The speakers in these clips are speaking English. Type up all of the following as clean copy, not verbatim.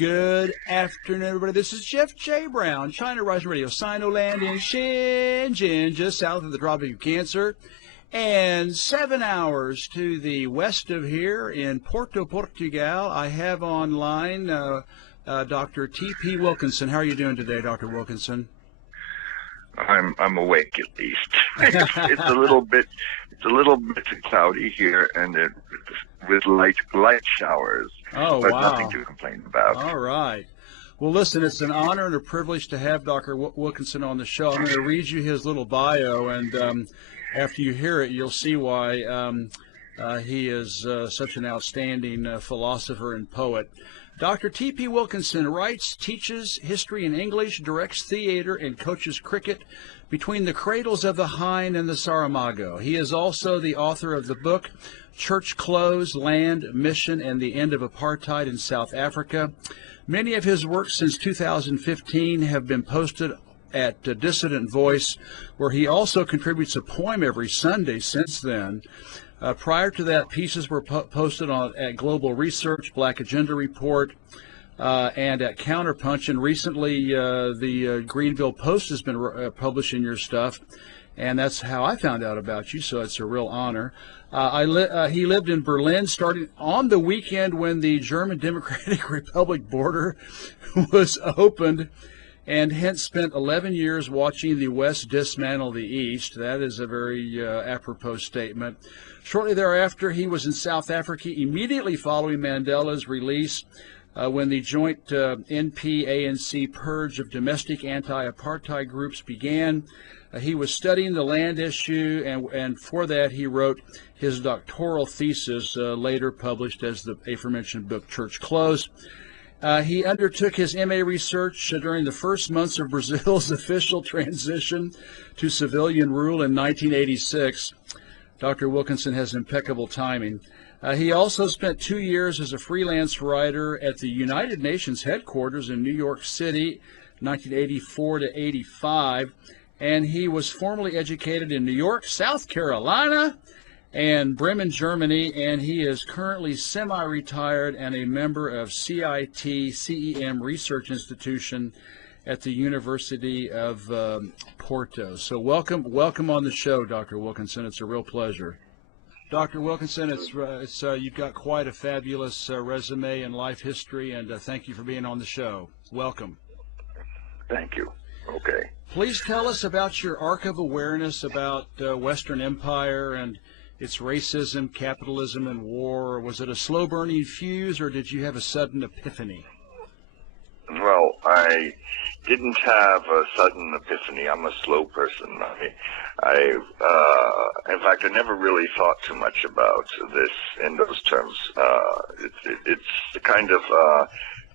Good afternoon, everybody. This is Jeff J. Brown, China Rising Radio Sinoland in Shenzhen, just south of the Tropic of Cancer, and 7 hours to the west of here in Portugal. I have online Dr. T.P. Wilkinson. How are you doing today, Dr. Wilkinson? I'm awake at least. It's a little bit cloudy here, and with light showers. Oh, but wow. Nothing to complain about. All right. Well, listen, it's an honor and a privilege to have Dr. Wilkinson on the show. I'm going to read you his little bio, and after you hear it, you'll see why he is such an outstanding philosopher and poet. Dr. T.P. Wilkinson writes, teaches history and English, directs theater, and coaches cricket between the cradles of the Hine and the Saramago. He is also the author of the book Church Close, Land, Mission, and the End of Apartheid in South Africa. Many of his works since 2015 have been posted at Dissident Voice, where he also contributes a poem every Sunday since then. Prior to that, pieces were posted at Global Research, Black Agenda Report, and at Counterpunch. And recently, the Greenville Post has been publishing your stuff, and that's how I found out about you, so it's a real honor. He lived in Berlin starting on the weekend when the German Democratic Republic border was opened, and hence spent 11 years watching the West dismantle the East. That is a very apropos statement. Shortly thereafter, he was in South Africa immediately following Mandela's release when the joint NP-ANC purge of domestic anti-apartheid groups began. He was studying the land issue, and for that he wrote his doctoral thesis, later published as the aforementioned book Church Close. He undertook his MA research during the first months of Brazil's official transition to civilian rule in 1986. Dr. Wilkinson has impeccable timing. He also spent 2 years as a freelance writer at the United Nations headquarters in New York City, 1984 to 85, and he was formally educated in New York, South Carolina, and Bremen, Germany, and he is currently semi-retired and a member of CIT-CEM Research Institution at the University of Porto. So welcome on the show, Dr. Wilkinson. It's a real pleasure. Dr. Wilkinson, you've got quite a fabulous resume and life history, and thank you for being on the show. Welcome. Thank you. Okay. Please tell us about your arc of awareness about Western Empire and its racism, capitalism, and war. Was it a slow-burning fuse, or did you have a sudden epiphany? Well, I didn't have a sudden epiphany. I'm a slow person. In fact, I never really thought too much about this in those terms. It's the kind of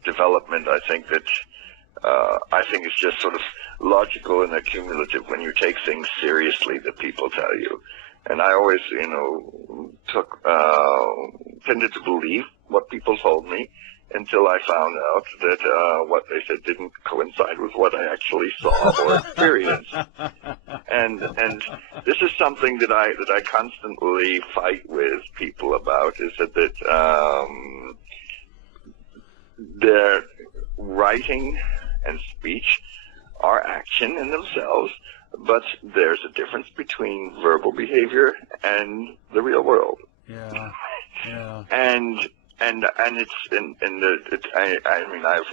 development I think is just sort of logical and accumulative when you take things seriously that people tell you. And I always, tended to believe what people told me until I found out that what they said didn't coincide with what I actually saw or experienced. And this is something that I constantly fight with people about, is that their writing and speech are action in themselves, but there's a difference between verbal behavior and the real world. Yeah.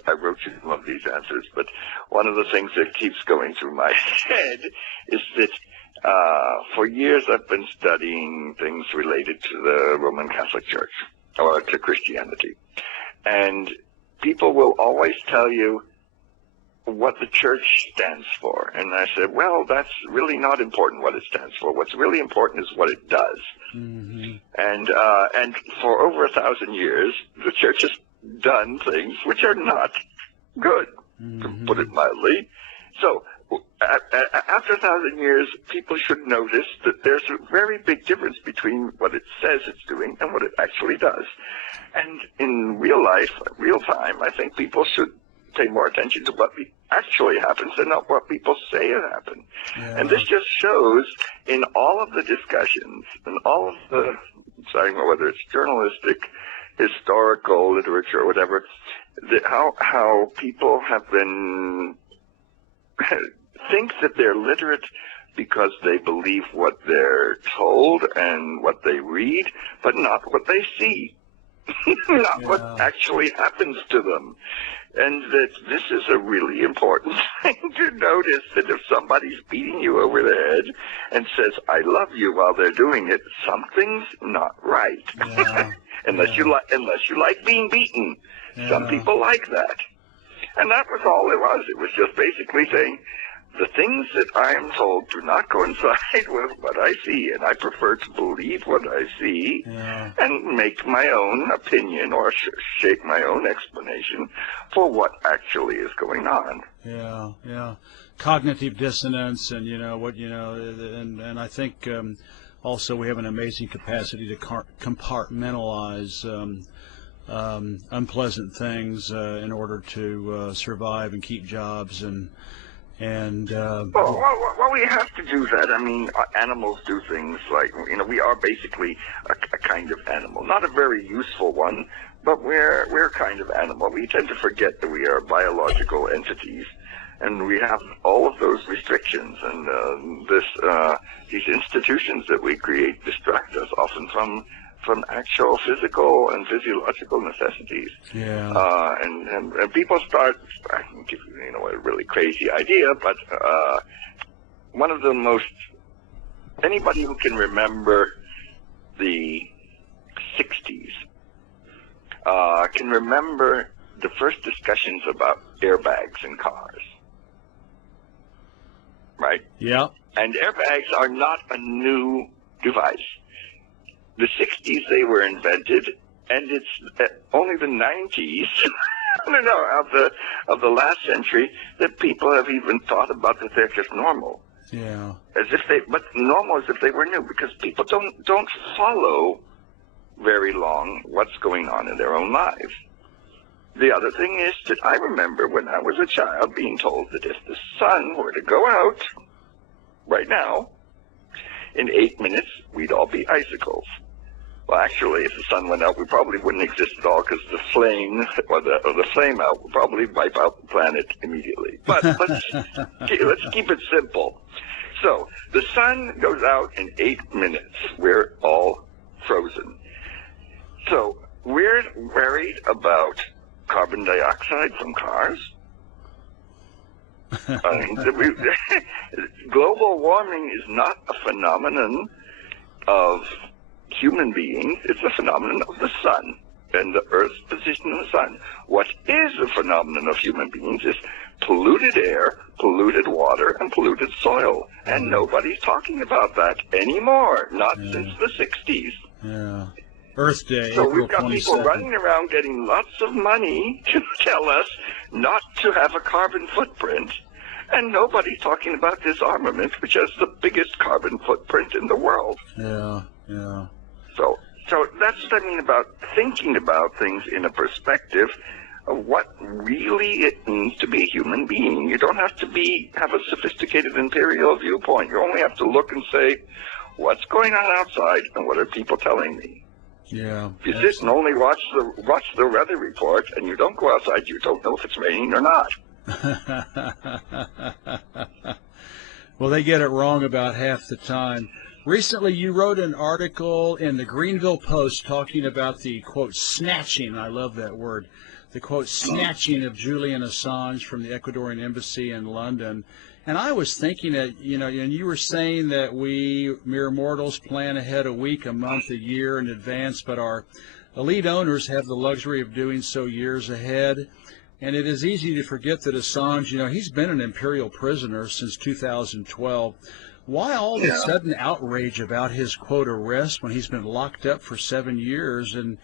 I wrote you some of these answers, but one of the things that keeps going through my head is that for years I've been studying things related to the Roman Catholic Church or to Christianity, and people will always tell you what the church stands for. And I said, well, that's really not important what it stands for. What's really important is what it does. Mm-hmm. And for over 1,000 years, the church has done things which are not good, to put it mildly. So after 1,000 years, people should notice that there's a very big difference between what it says it's doing and what it actually does. And in real life, real time, I think people should pay more attention to what actually happens and not what people say it happened. Yeah. And this just shows in all of the discussions and all of the, whether it's journalistic, historical literature or whatever, how people have been think that they're literate because they believe what they're told and what they read, but not what they see, not what actually happens to them. And that this is a really important thing to notice, that if somebody's beating you over the head and says, I love you, while they're doing it, something's not right. Unless you like being beaten. Some people like that. And that was all it was. It was just basically saying, the things that I am told do not coincide with what I see, and I prefer to believe what I see and make my own opinion or shape my own explanation for what actually is going on. Cognitive dissonance, and and I think also we have an amazing capacity to compartmentalize unpleasant things in order to survive and keep jobs and. Well, we have to do that. I mean, animals do things like, we are basically a kind of animal. Not a very useful one, but we're a kind of animal. We tend to forget that we are biological entities, and we have all of those restrictions. And these institutions that we create distract us often from actual physical and physiological necessities. And people start, I can give you, a really crazy idea, but one of the most, anybody who can remember the 60s can remember the first discussions about airbags in cars. Right? Yeah. And airbags are not a new device. The 60s they were invented, and it's only the 90s, of the last century that people have even thought about that they're just normal. But normal as if they were new, because people don't follow very long what's going on in their own lives. The other thing is that I remember when I was a child being told that if the sun were to go out right now, in 8 minutes, we'd all be icicles. Well, actually, if the sun went out, we probably wouldn't exist at all, because the flame, or the flame out, would probably wipe out the planet immediately. But let's keep it simple. So, the sun goes out in 8 minutes. We're all frozen. So, we're worried about carbon dioxide from cars. Global warming is not a phenomenon of human beings. It's a phenomenon of the sun and the Earth's position in the sun. What is a phenomenon of human beings is polluted air, polluted water, and polluted soil. And nobody's talking about that anymore, not since the 60s. Earth Day, so April we've got 22nd. People running around getting lots of money to tell us not to have a carbon footprint, and nobody's talking about disarmament, which has the biggest carbon footprint in the world. So that's what I mean about thinking about things in a perspective of what really it means to be a human being. You don't have to have a sophisticated imperial viewpoint. You only have to look and say, what's going on outside, and what are people telling me? If you sit and only watch the weather report, and you don't go outside, you don't know if it's raining or not. Well, they get it wrong about half the time. Recently, you wrote an article in the Greenville Post talking about the, quote, snatching, I love that word, the, quote, snatching of Julian Assange from the Ecuadorian embassy in London. And I was thinking that, and you were saying that we mere mortals plan ahead a week, a month, a year in advance, but our elite owners have the luxury of doing so years ahead. And it is easy to forget that Assange, he's been an imperial prisoner since 2012. Why all the sudden outrage about his, quote, arrest when he's been locked up for 7 years and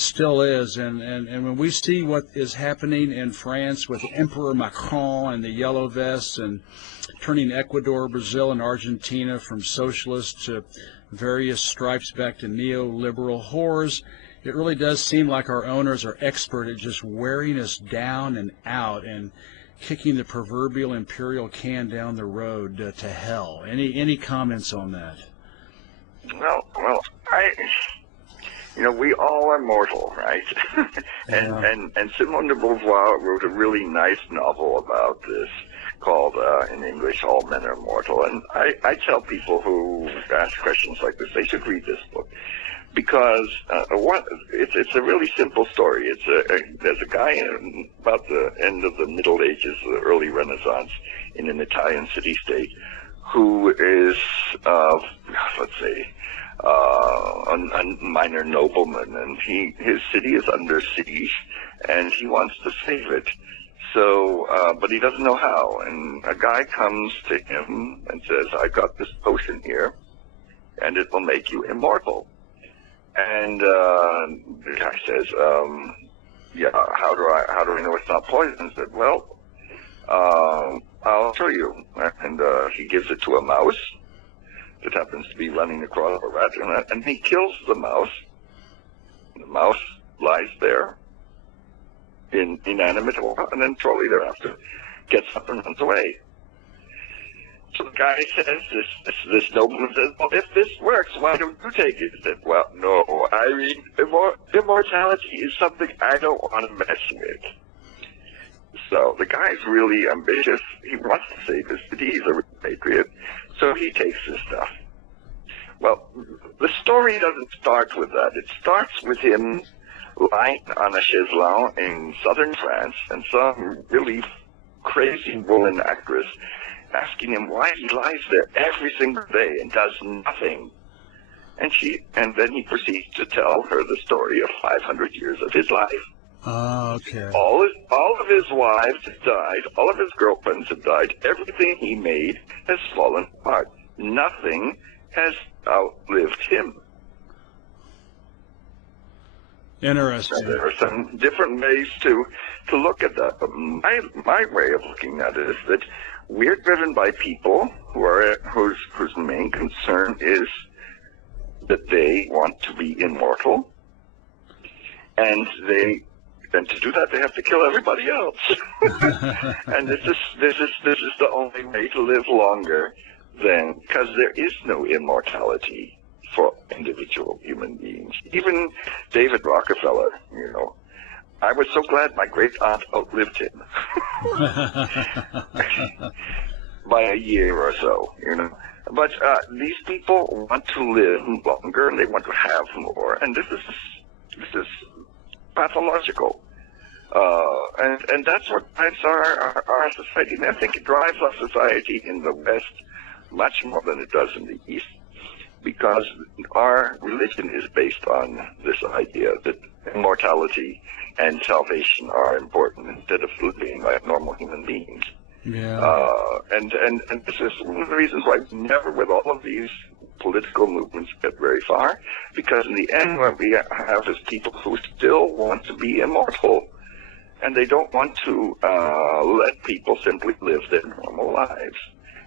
still is? And when we see what is happening in France with Emperor Macron and the yellow vests and turning Ecuador, Brazil, and Argentina from socialist to various stripes back to neoliberal whores, it really does seem like our owners are expert at just wearing us down and out and kicking the proverbial imperial can down the road to hell. Any comments on that? Well, You know, we all are mortal, right? and Simone de Beauvoir wrote a really nice novel about this called, in English, All Men Are Mortal. And I tell people who ask questions like this, they should read this book. Because it's a really simple story. There's a guy in about the end of the Middle Ages, the early Renaissance, in an Italian city-state, who is, let's say, a minor nobleman, and his city is under siege, and he wants to save it. So, but he doesn't know how. And a guy comes to him and says, "I got this potion here, and it will make you immortal." And the guy says, "Yeah, how do I know it's not poison?" He said, "Well, I'll show you." And he gives it to a mouse that happens to be running across a rat, and he kills the mouse. The mouse lies there, inanimate, and then shortly thereafter gets up and runs away. So the guy says, this nobleman says, "Well, if this works, why don't you take it?" He said, "Well, no, I mean, immortality is something I don't want to mess with." So the guy's really ambitious. He wants to save his city. He's a patriot. So he takes this stuff. Well, the story doesn't start with that. It starts with him lying on a chaiselong in southern France, and some really crazy woman actress asking him why he lies there every single day and does nothing. And then he proceeds to tell her the story of 500 years of his life. Okay. All of his wives have died. All of his girlfriends have died. Everything he made has fallen apart. Nothing has outlived him. Interesting. And there are some different ways to look at that. But my way of looking at it is that we're driven by people whose main concern is that they want to be immortal, and to do that they have to kill everybody else. And this is the only way to live longer, because there is no immortality for individual human beings. Even David Rockefeller, you know, I was so glad my great aunt outlived him by a year or so, you know. But these people want to live longer, and they want to have more, and this is pathological. And that's what drives our society. And I think it drives our society in the West much more than it does in the East, because our religion is based on this idea that immortality and salvation are important instead of living like normal human beings. Yeah. And this is one of the reasons why we never, with all of these political movements, get very far, because in the end what we have is people who still want to be immortal, and they don't want to let people simply live their normal lives.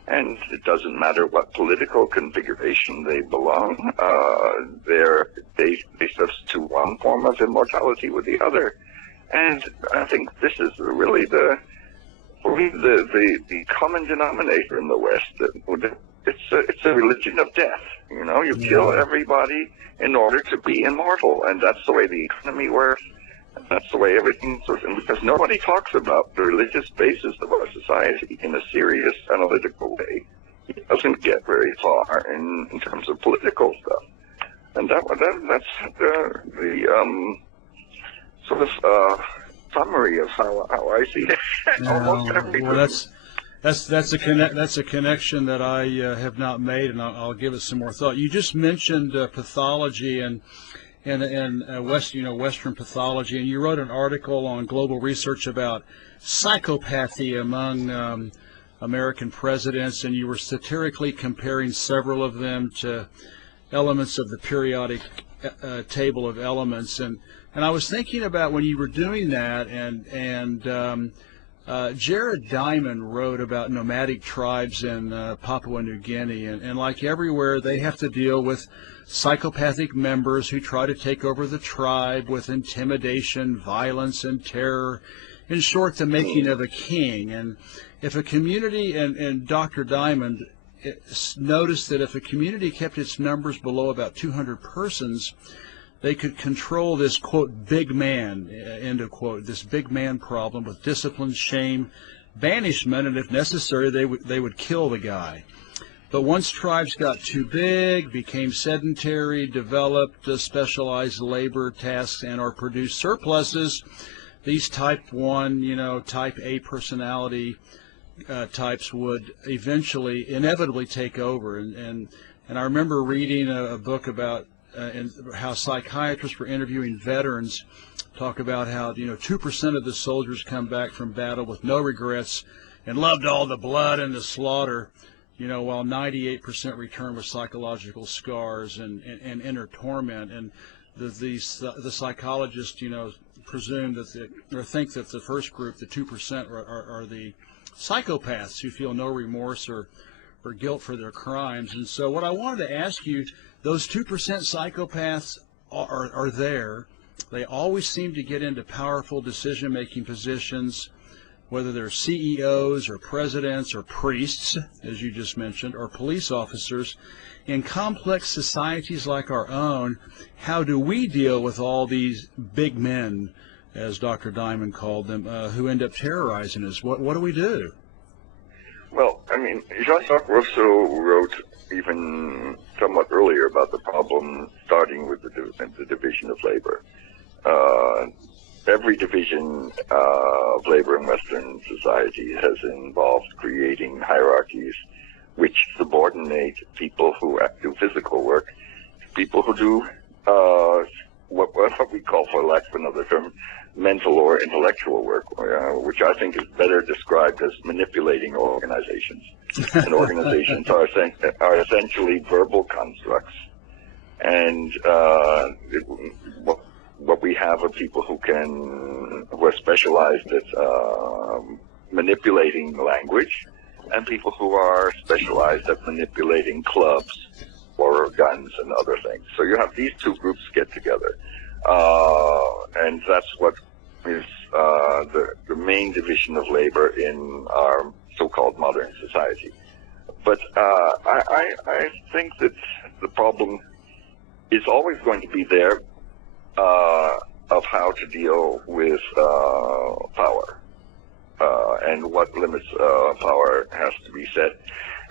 And it doesn't matter what political configuration they belong, they substitute one form of immortality with the other. And I think this is really the common denominator in the West. It's a religion of death. You know, you kill everybody in order to be immortal, and that's the way the economy works. And that's the way everything works. And because nobody talks about the religious basis of our society in a serious, analytical way, it doesn't get very far in terms of political stuff. And that's the sort of summary of how I see it. Almost everything. Well, that's a connection that I have not made, and I'll give it some more thought. You just mentioned pathology and Western pathology, and you wrote an article on global research about psychopathy among American presidents, and you were satirically comparing several of them to elements of the periodic table of elements, and I was thinking about when you were doing that, and Jared Diamond wrote about nomadic tribes in Papua New Guinea, and like everywhere, they have to deal with psychopathic members who try to take over the tribe with intimidation, violence, and terror. In short, the making of a king. And if a community, and Dr. Diamond noticed that if a community kept its numbers below about 200 persons, they could control this, quote, big man, end of quote, this big man problem with discipline, shame, banishment, and if necessary, they would kill the guy. But once tribes got too big, became sedentary, developed specialized labor tasks, and or produced surpluses, these type 1, type A personality types would eventually, inevitably take over. And I remember reading a book about how psychiatrists were interviewing veterans, talk about how 2% of the soldiers come back from battle with no regrets and loved all the blood and the slaughter, while 98% return with psychological scars and inner torment. And the psychologists presume that or think that the first group, the 2%, are the psychopaths who feel no remorse or guilt for their crimes. And so what I wanted to ask you, those 2% psychopaths are there. They always seem to get into powerful decision-making positions, whether they're CEOs or presidents or priests, as you just mentioned, or police officers. In complex societies like our own, how do we deal with all these big men, as Dr. Diamond called them, who end up terrorizing us? What do we do? Well, I mean, Jean-Jacques Rousseau wrote even somewhat earlier about the problem starting with the division of labor. Every division of labor in Western society has involved creating hierarchies which subordinate people who do physical work to people who do what we call, for lack of another term, mental or intellectual work, which I think is better described as manipulating organizations. And organizations are essentially verbal constructs. And what we have are people who are specialized at manipulating language, and people who are specialized at manipulating clubs or guns and other things. So you have these two groups get together. And that's what is the main division of labor in our so-called modern society. But I think that the problem is always going to be there of how to deal with power and what limits power has to be set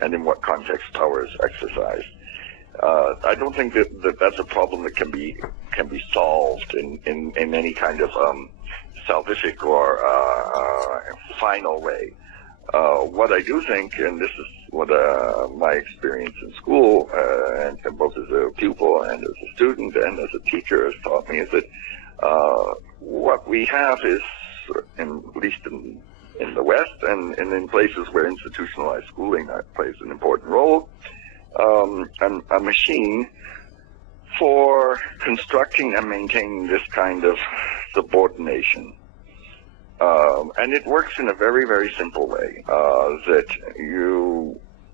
and in what context power is exercised. I don't think that's a problem that can be solved in any kind of salvific or final way. What I do think, and this is what my experience in school, and both as a pupil and as a student and as a teacher has taught me, is that what we have is, at least in the West and in places where institutionalized schooling plays an important role, a machine for constructing and maintaining this kind of subordination. And it works in a very, very simple way, that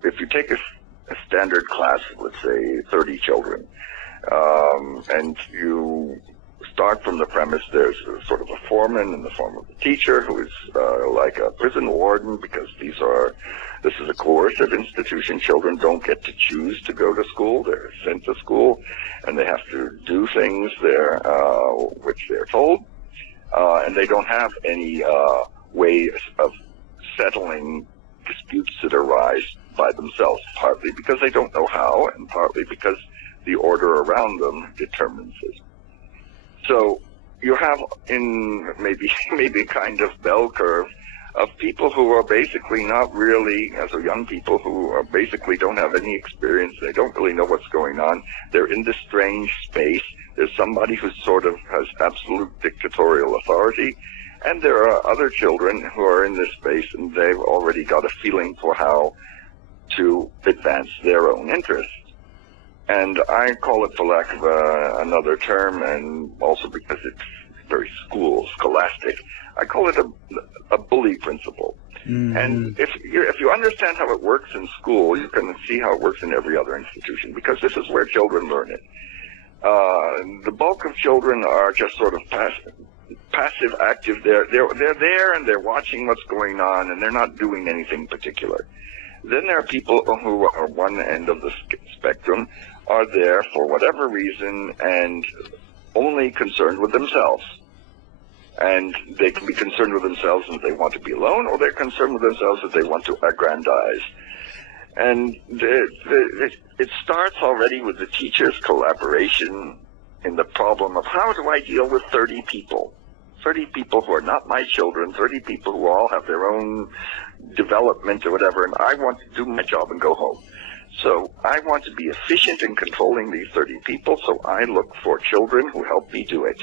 if you take a standard class of, let's say, 30 children, and you start from the premise there's sort of a foreman in the form of a teacher who is like a prison warden, because this is a coercive institution. Children don't get to choose to go to school. They're sent to school, and they have to do things there which they're told. And they don't have any way of settling disputes that arise by themselves, partly because they don't know how, and partly because the order around them determines it. So you have in maybe a kind of bell curve of people who are basically not really, so young people who are basically don't have any experience. They don't really know what's going on. They're in this strange space. There's somebody who sort of has absolute dictatorial authority, and there are other children who are in this space, and they've already got a feeling for how to advance their own interests. And I call it, for lack of another term, and also because it's very scholastic, I call it a bully principle. Mm-hmm. And if you understand how it works in school, you can see how it works in every other institution, because this is where children learn it. The bulk of children are just sort of passive, active. They're there and they're watching what's going on, and they're not doing anything particular. Then there are people who are one end of the spectrum, are there for whatever reason, and only concerned with themselves. And they can be concerned with themselves if they want to be alone, or they're concerned with themselves if they want to aggrandize. And it starts already with the teacher's collaboration in the problem of how do I deal with 30 people? 30 people who are not my children, 30 people who all have their own development or whatever, and I want to do my job and go home. So I want to be efficient in controlling these 30 people, so I look for children who help me do it.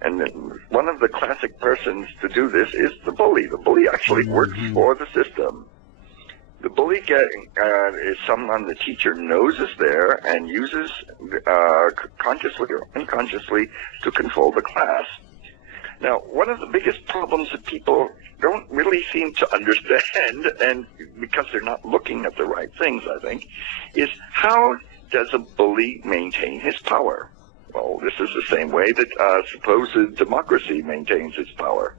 And one of the classic persons to do this is the bully. The bully actually works for the system. The bully is someone the teacher knows is there and uses consciously or unconsciously to control the class. Now, one of the biggest problems that people don't really seem to understand, and because they're not looking at the right things, I think, is how does a bully maintain his power? Well, this is the same way that supposed democracy maintains its power.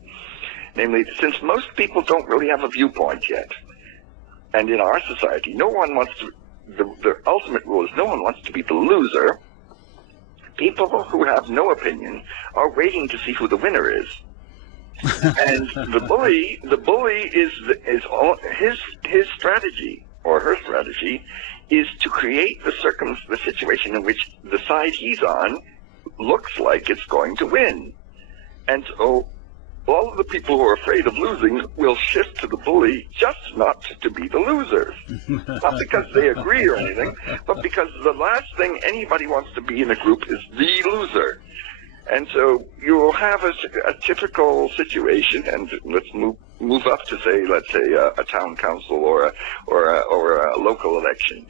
Namely, since most people don't really have a viewpoint yet, and in our society, no one wants to, the ultimate rule is no one wants to be the loser. People who have no opinion are waiting to see who the winner is. And the bully is his strategy, or her strategy, is to create the situation in which the side he's on looks like it's going to win. And so all of the people who are afraid of losing will shift to the bully just not to be the losers. Not because they agree or anything, but because the last thing anybody wants to be in a group is the loser. And so you will have a typical situation, and let's move up to let's say a town council or a local election.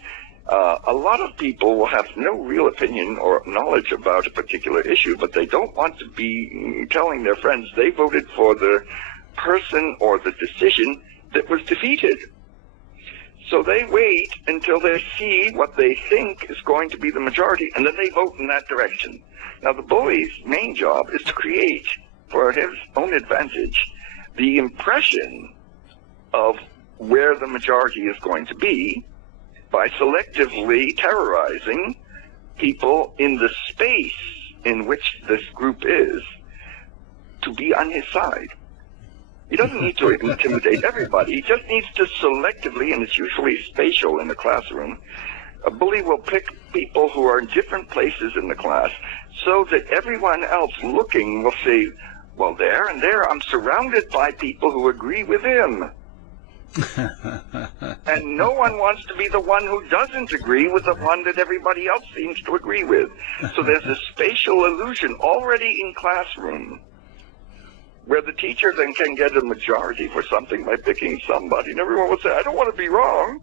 A lot of people will have no real opinion or knowledge about a particular issue, but they don't want to be telling their friends they voted for the person or the decision that was defeated. So they wait until they see what they think is going to be the majority, and then they vote in that direction. Now, the bully's main job is to create, for his own advantage, the impression of where the majority is going to be, by selectively terrorizing people in the space in which this group is to be on his side. He doesn't need to intimidate everybody. He just needs to selectively, and it's usually spatial in the classroom, a bully will pick people who are in different places in the class so that everyone else looking will say, well, there and there I'm surrounded by people who agree with him. And no one wants to be the one who doesn't agree with the one that everybody else seems to agree with. So there's a spatial illusion already in classroom where the teacher then can get a majority for something by picking somebody. And everyone will say, I don't want to be wrong.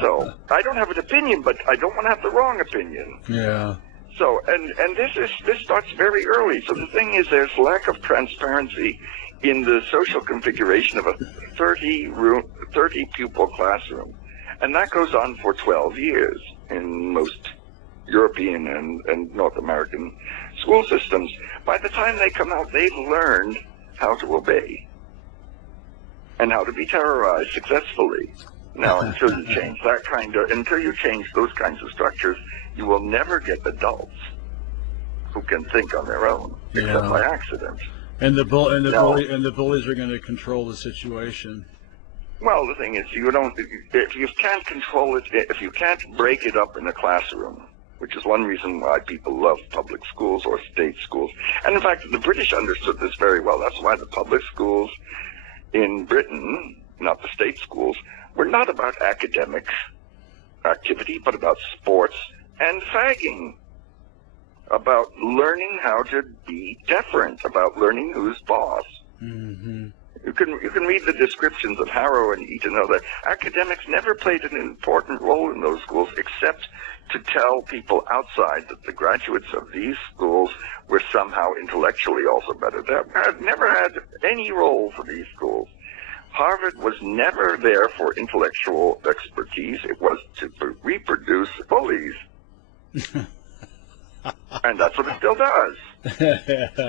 So I don't have an opinion, but I don't want to have the wrong opinion. Yeah. So, and this starts very early. So the thing is, there's lack of transparency in the social configuration of a 30 pupil classroom. And that goes on for 12 years in most European and North American school systems. By the time they come out, they've learned how to obey and how to be terrorized successfully. Now, until you change those kinds of structures, you will never get adults who can think on their own, except by accident. And the bullies are going to control the situation. Well, the thing is, if you can't control it, if you can't break it up in a classroom, which is one reason why people love public schools or state schools. And in fact, the British understood this very well. That's why the public schools in Britain, not the state schools, were not about academic activity, but about sports and fagging, about learning how to be different, about learning who's boss. Mm-hmm. You can read the descriptions of Harrow and Eton, know that academics never played an important role in those schools, except to tell people outside that the graduates of these schools were somehow intellectually also better. That never had any role for these schools. Harvard was never there for intellectual expertise. It was to reproduce bullies. And that's what it still does.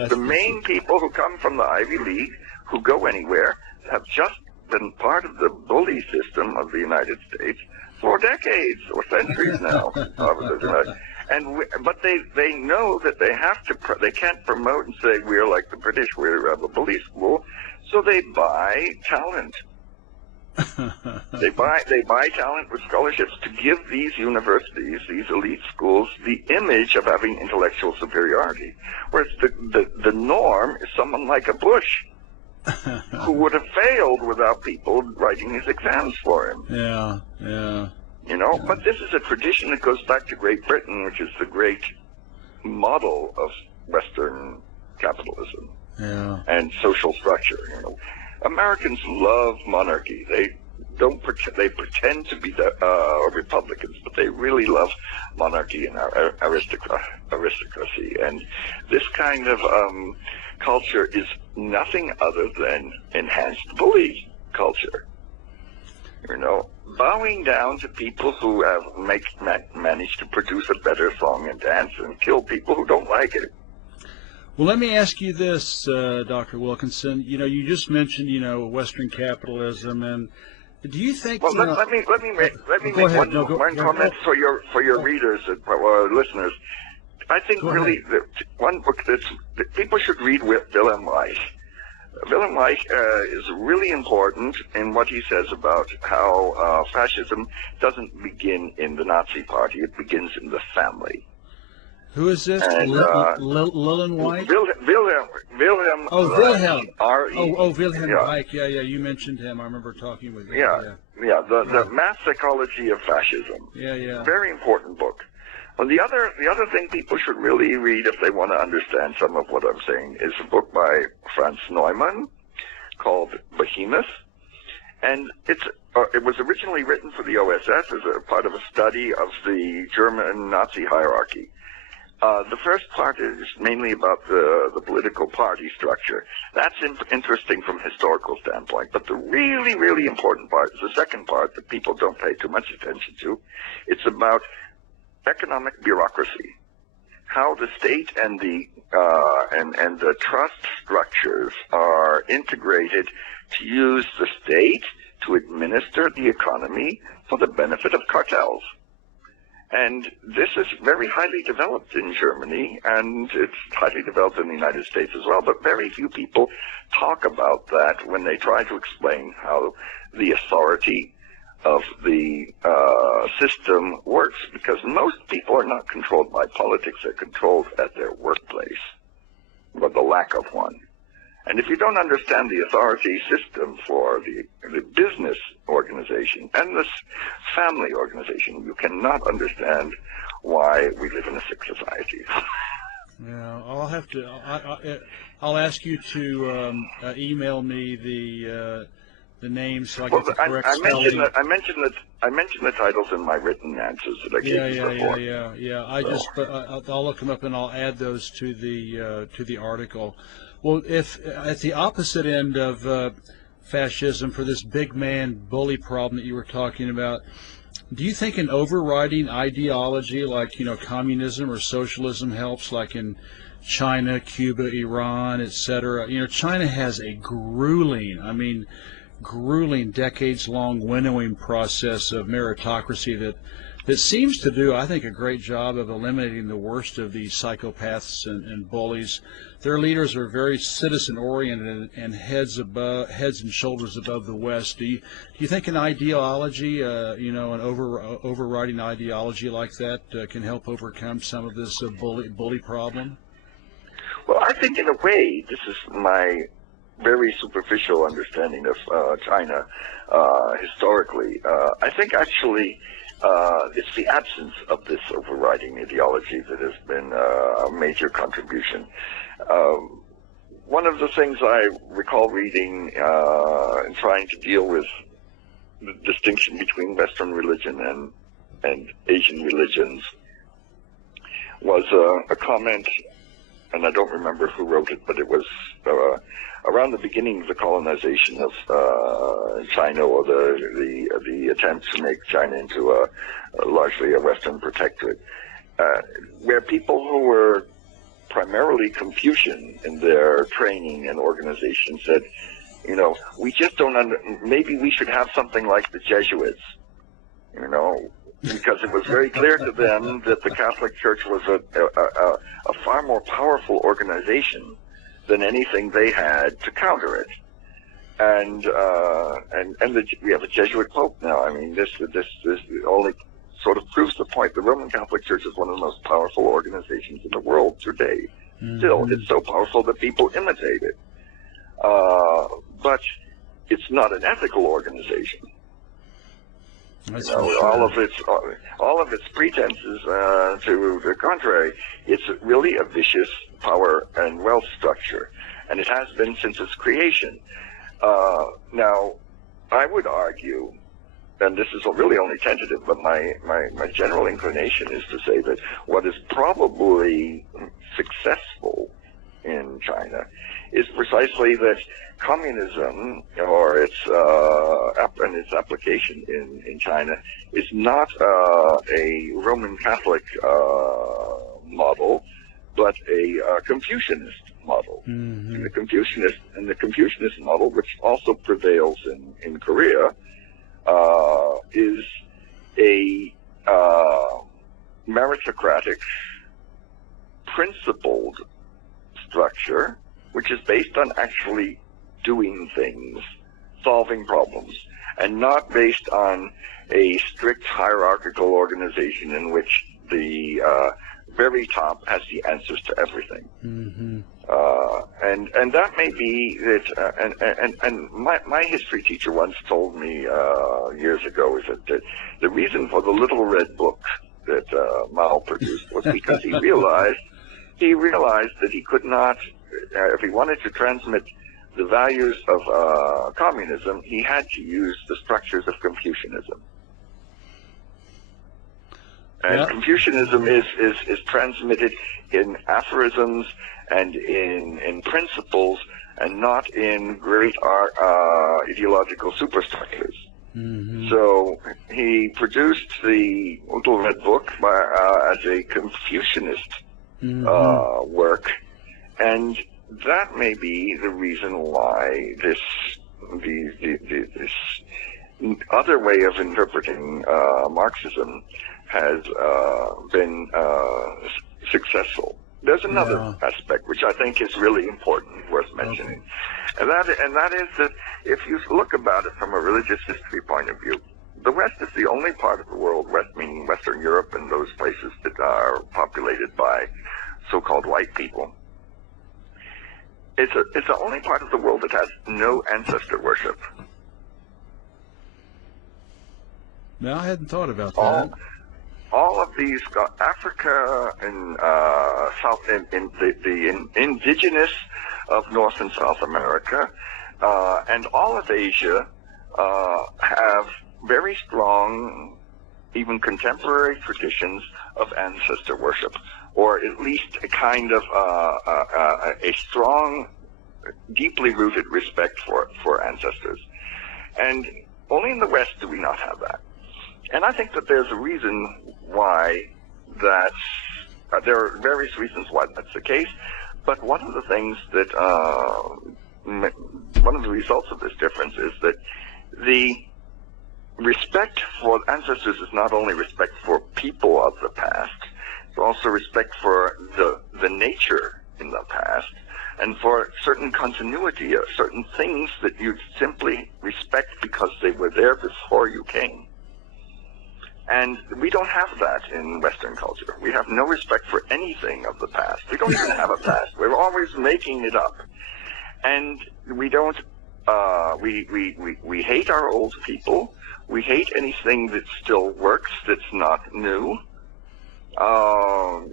The main people who come from the Ivy League, who go anywhere, have just been part of the bully system of the United States for decades or centuries now. But they know that they have to. They can't promote and say we're like the British, we're a bully school. So they buy talent. They buy talent with scholarships to give these universities, these elite schools, the image of having intellectual superiority. Whereas the norm is someone like a Bush, who would have failed without people writing his exams for him. Yeah, yeah. You know, Yeah. but this is a tradition that goes back to Great Britain, which is the great model of Western capitalism and social structure. You know, Americans love monarchy. They don't pretend. They pretend to be the Republicans, but they really love monarchy and aristocracy. And this kind of culture is nothing other than enhanced bully culture. You know, bowing down to people who have managed to produce a better song and dance and kill people who don't like it. Well, let me ask you this, Dr. Wilkinson. You know, you just mentioned, you know, Western capitalism, and do you think? Well, let me make one comment for your readers or listeners. I think really one book that people should read with Wilhelm Reich. Wilhelm Reich is really important in what he says about how fascism doesn't begin in the Nazi Party; it begins in the family. Who is this? Wilhelm Reich? Wilhelm. Oh, Wilhelm. R-E. Wilhelm Reich. Yeah, you mentioned him. I remember talking with him. Yeah. The mass psychology of fascism. Yeah. Very important book. Well, the other thing people should really read if they want to understand some of what I'm saying is a book by Franz Neumann called Behemoth, and it was originally written for the OSS as a part of a study of the German Nazi hierarchy. The first part is mainly about the political party structure. That's interesting from a historical standpoint. But the really, really important part is the second part that people don't pay too much attention to. It's about economic bureaucracy, how the state and the trust structures are integrated to use the state to administer the economy for the benefit of cartels. And this is very highly developed in Germany, and it's highly developed in the United States as well, but very few people talk about that when they try to explain how the authority of the system works, because most people are not controlled by politics, they're controlled at their workplace, or the lack of one. And if you don't understand the authority system for the business organization and this family organization, you cannot understand why we live in a sick society. Yeah, I'll have to. I'll ask you to email me the names so I get the correct spelling. I mentioned the titles in my written answers that I gave you before. Yeah. I'll look them up and I'll add those to the article. Well, if at the opposite end of fascism, for this big man bully problem that you were talking about, do you think an overriding ideology like, you know, communism or socialism helps, like in China, Cuba, Iran, etc.? You know, China has a grueling decades-long winnowing process of meritocracy that seems to do, I think, a great job of eliminating the worst of these psychopaths and bullies. Their leaders are very citizen-oriented and heads and shoulders above the West. Do you think an ideology, an overriding ideology like that can help overcome some of this bully problem? Well, I think in a way, this is my very superficial understanding of China historically. I think actually it's the absence of this overriding ideology that has been a major contribution. One of the things I recall reading and trying to deal with the distinction between Western religion and Asian religions was a comment, and I don't remember who wrote it, but it was around the beginning of the colonization of China, or the attempt to make China into largely a Western protectorate, where people who were primarily Confucian in their training and organization said, you know, we just don't maybe we should have something like the Jesuits, you know, because it was very clear to them that the Catholic Church was a far more powerful organization than anything they had to counter it. And we have a Jesuit Pope now. I mean, this only sort of proves the point. The Roman Catholic Church is one of the most powerful organizations in the world today. Still, it's so powerful that people imitate it. But it's not an ethical organization. That's all of its pretenses to the contrary. It's really a vicious power and wealth structure, and it has been since its creation. Now, I would argue, and this is really only tentative, but my general inclination is to say that what is probably successful in China is precisely that communism, or its application in China, is not a Roman Catholic model, but a Confucianist model. And the Confucianist model, which also prevails in Korea, is a meritocratic, principled structure, which is based on actually doing things, solving problems, and not based on a strict hierarchical organization in which the very top has the answers to everything. And that may be that. And my history teacher once told me years ago is that the reason for the Little Red Book that Mao produced was because he realized that he could not, if he wanted to transmit the values of communism, he had to use the structures of Confucianism. And Confucianism is transmitted in aphorisms and in principles, and not in great ideological superstructures. So he produced the Little Red Book as a Confucianist work, and that may be the reason why this other way of interpreting Marxism has been successful. There's another aspect which I think is really important, worth mentioning, and that is that if you look about it from a religious history point of view, the West is the only part of the world, West meaning Western Europe and those places that are populated by so-called white people. It's the only part of the world that has no ancestor worship. No, I hadn't thought about that. All of these, Africa and the indigenous of North and South America, and all of Asia have very strong, even contemporary traditions of ancestor worship, or at least a kind of a strong, deeply rooted respect for ancestors. And only in the West do we not have that. And I think that there's a reason why there are various reasons why that's the case, but one of the things that, one of the results of this difference is that the respect for ancestors is not only respect for people of the past, it's also respect for the nature in the past, and for certain continuity of certain things that you simply respect because they were there before you came. And we don't have that in Western culture. We have no respect for anything of the past. We don't even have a past. We're always making it up. And we don't, we hate our old people. We hate anything that still works, that's not new.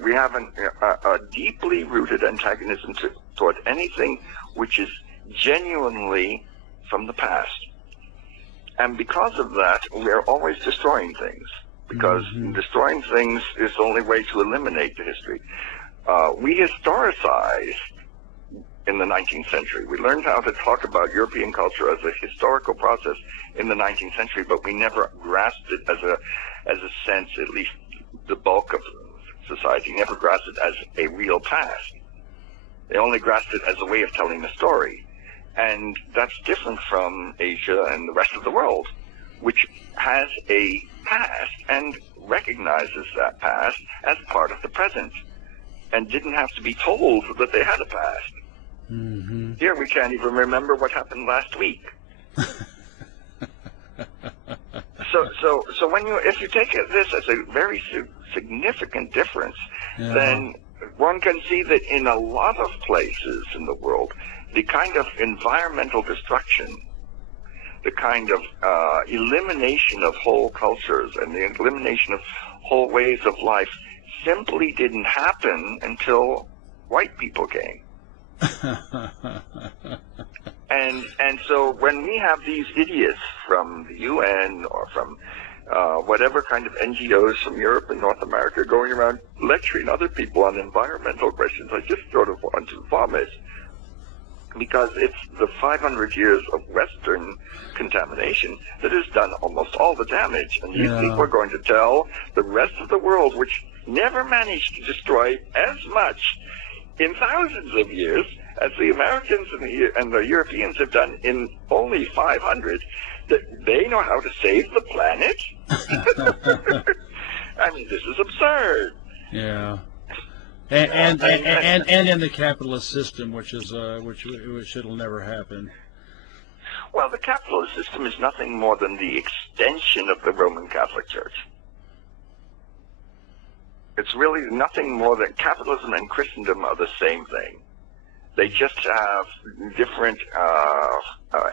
We have a deeply rooted antagonism toward anything which is genuinely from the past. And because of that, we're always destroying things, because destroying things is the only way to eliminate the history. We historicized in the 19th century. We learned how to talk about European culture as a historical process in the 19th century, but we never grasped it as a sense, at least the bulk of society never grasped it as a real past. They only grasped it as a way of telling a story. And that's different from Asia and the rest of the world, which has a past and recognizes that past as part of the present, and didn't have to be told that they had a past. Mm-hmm. Here we can't even remember what happened last week. So when if you take this as a very significant difference, Yeah. then one can see that in a lot of places in the world, the kind of environmental destruction, the kind of elimination of whole cultures and the elimination of whole ways of life simply didn't happen until white people came. And so when we have these idiots from the UN or from whatever kind of NGOs from Europe and North America going around lecturing other people on environmental questions, I just sort of want to vomit, because it's the 500 years of Western contamination that has done almost all the damage. And these people are going to tell the rest of the world, which never managed to destroy as much in thousands of years as the Americans and the Europeans have done in only 500, that they know how to save the planet? I mean, this is absurd. Yeah. And in the capitalist system, which it'll never happen. Well, the capitalist system is nothing more than the extension of the Roman Catholic Church. It's really nothing more than capitalism and Christendom are the same thing. They just have different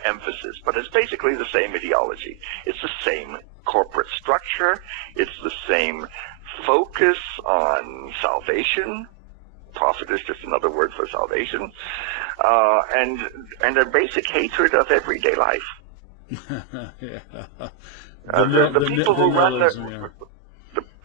emphasis, but it's basically the same ideology. It's the same corporate structure. It's the same focus on salvation. Profit is just another word for salvation. And a basic hatred of everyday life. The people who run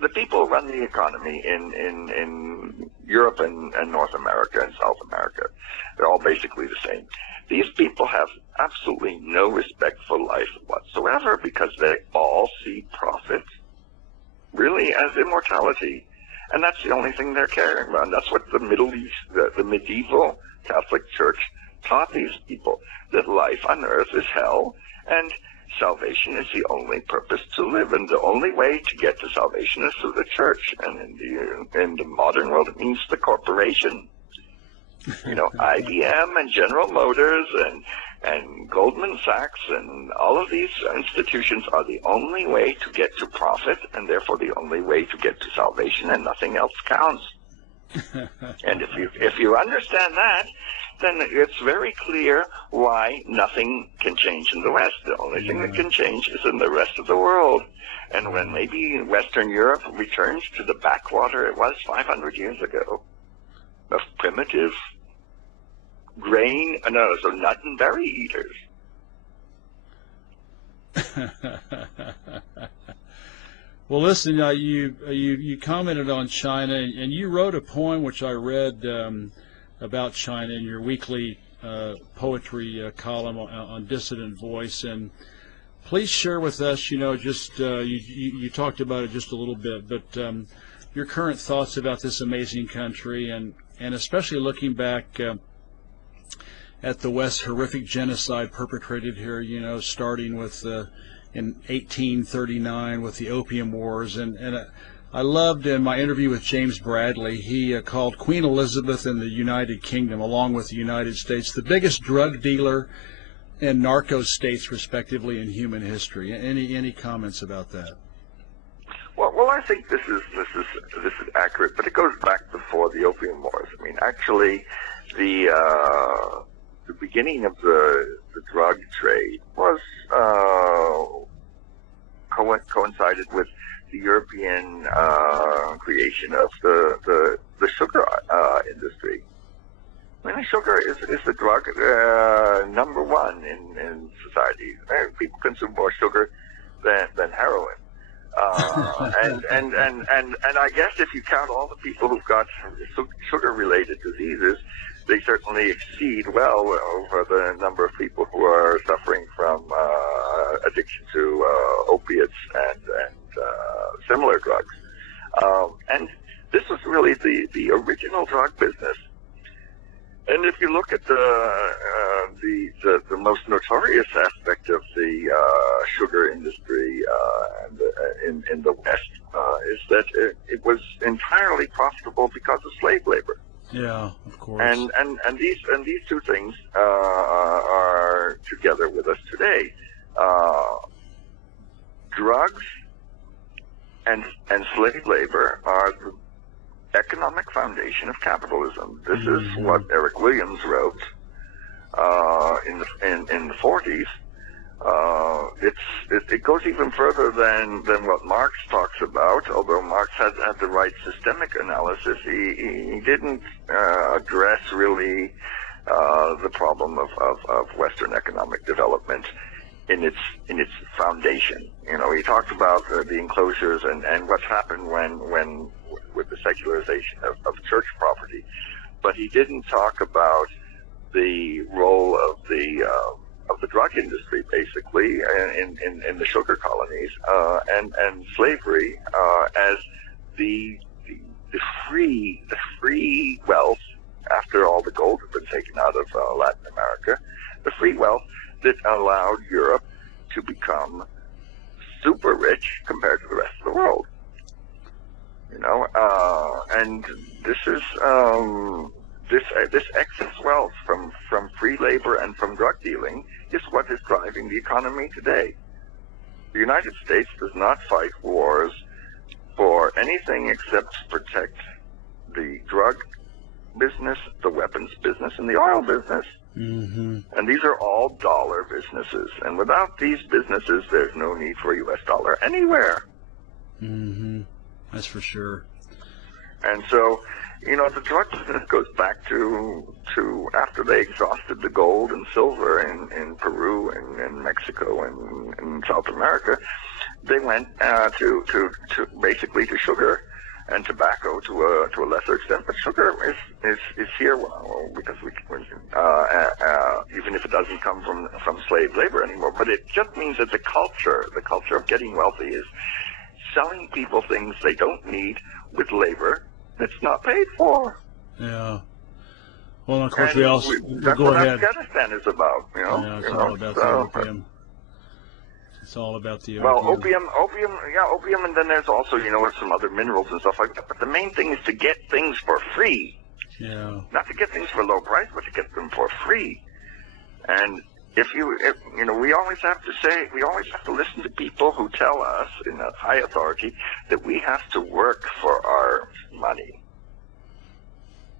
the people who run the economy in Europe and North America and South America, they're all basically the same. These people have absolutely no respect for life whatsoever, because they all see profit really as immortality. And that's the only thing they're caring about. And that's what the Middle East, the medieval Catholic Church taught these people, that life on earth is hell, and salvation is the only purpose to live, and the only way to get to salvation is through the church. And in the modern world, it means the corporation. You know, IBM and General Motors and Goldman Sachs and all of these institutions are the only way to get to profit, and therefore the only way to get to salvation, and nothing else counts. And if you understand that, then it's very clear why nothing can change in the West. The only thing that can change is in the rest of the world. And when maybe Western Europe returns to the backwater it was 500 years ago, of primitive grain, so nut and berry eaters. Well, listen, you commented on China, and you wrote a poem which I read about China in your weekly poetry column on Dissident Voice. And please share with us, you talked about it just a little bit, but your current thoughts about this amazing country, and especially looking back at the West's horrific genocide perpetrated here, starting with in 1839 with the Opium Wars. And I loved in my interview with James Bradley, he called Queen Elizabeth and the United Kingdom, along with the United States, the biggest drug dealer and narco states, respectively, in human history. Any comments about that? Well, I think this is accurate, but it goes back before the Opium Wars. I mean, actually, the beginning of the drug trade was coincided with the European creation of the sugar industry. I mean, sugar is the drug number one in society. People consume more sugar than heroin. And I guess if you count all the people who've got sugar-related diseases, they certainly exceed well over the number of people who are suffering from addiction to opiates and similar drugs. And this was really the original drug business. And if you look at the most notorious aspect of the sugar industry in the West is that it was entirely profitable because of slave labor. Yeah, of course. And these two things are together with us today. Drugs and slave labor are the economic foundation of capitalism. This is what Eric Williams wrote in the 40s. It goes even further than what Marx talks about. Although Marx had the right systemic analysis, he didn't address really the problem of Western economic development in its foundation. You know, he talked about the enclosures and what's happened when with the secularization of church property, but he didn't talk about the role of the drug industry, basically, in the sugar colonies, and slavery as the free wealth after all the gold had been taken out of Latin America, the free wealth that allowed Europe to become super rich compared to the rest of the world. You know, and this is this excess wealth from free labor and from drug dealing is what is driving the economy today. The United States does not fight wars for anything except to protect the drug business, the weapons business, and the oil business. Mm-hmm. And these are all dollar businesses. And without these businesses, there's no need for a U.S. dollar anywhere. Mm-hmm. That's for sure. And so, you know, the drug business goes back to after they exhausted the gold and silver in Peru and Mexico and South America, they went to basically to sugar and tobacco to a lesser extent. But sugar is here because even if it doesn't come from slave labor anymore. But it just means that the culture of getting wealthy is selling people things they don't need with labor that's not paid for. Yeah. Well, of course, that's go what ahead. Afghanistan is about, you know. Yeah, it's all about the opium. It's all about the opium. Well, opium, and then there's also, you know, some other minerals and stuff like that. But the main thing is to get things for free. Yeah. Not to get things for low price, but to get them for free. And if you know, we always have to listen to people who tell us in a high authority that we have to work for our money.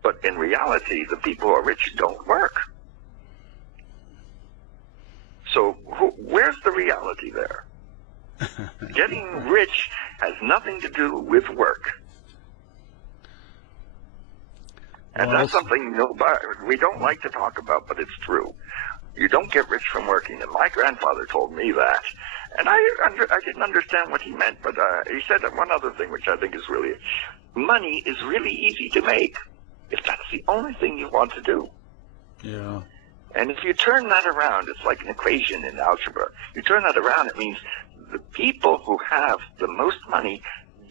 But in reality, the people who are rich don't work. So where's the reality there? Getting rich has nothing to do with work. And that's something we don't like to talk about, but it's true. You don't get rich from working, and my grandfather told me that. And I didn't understand what he meant, but he said one other thing, which I think is really, money is really easy to make if that's the only thing you want to do. Yeah. And if you turn that around, it's like an equation in algebra. You turn that around, it means the people who have the most money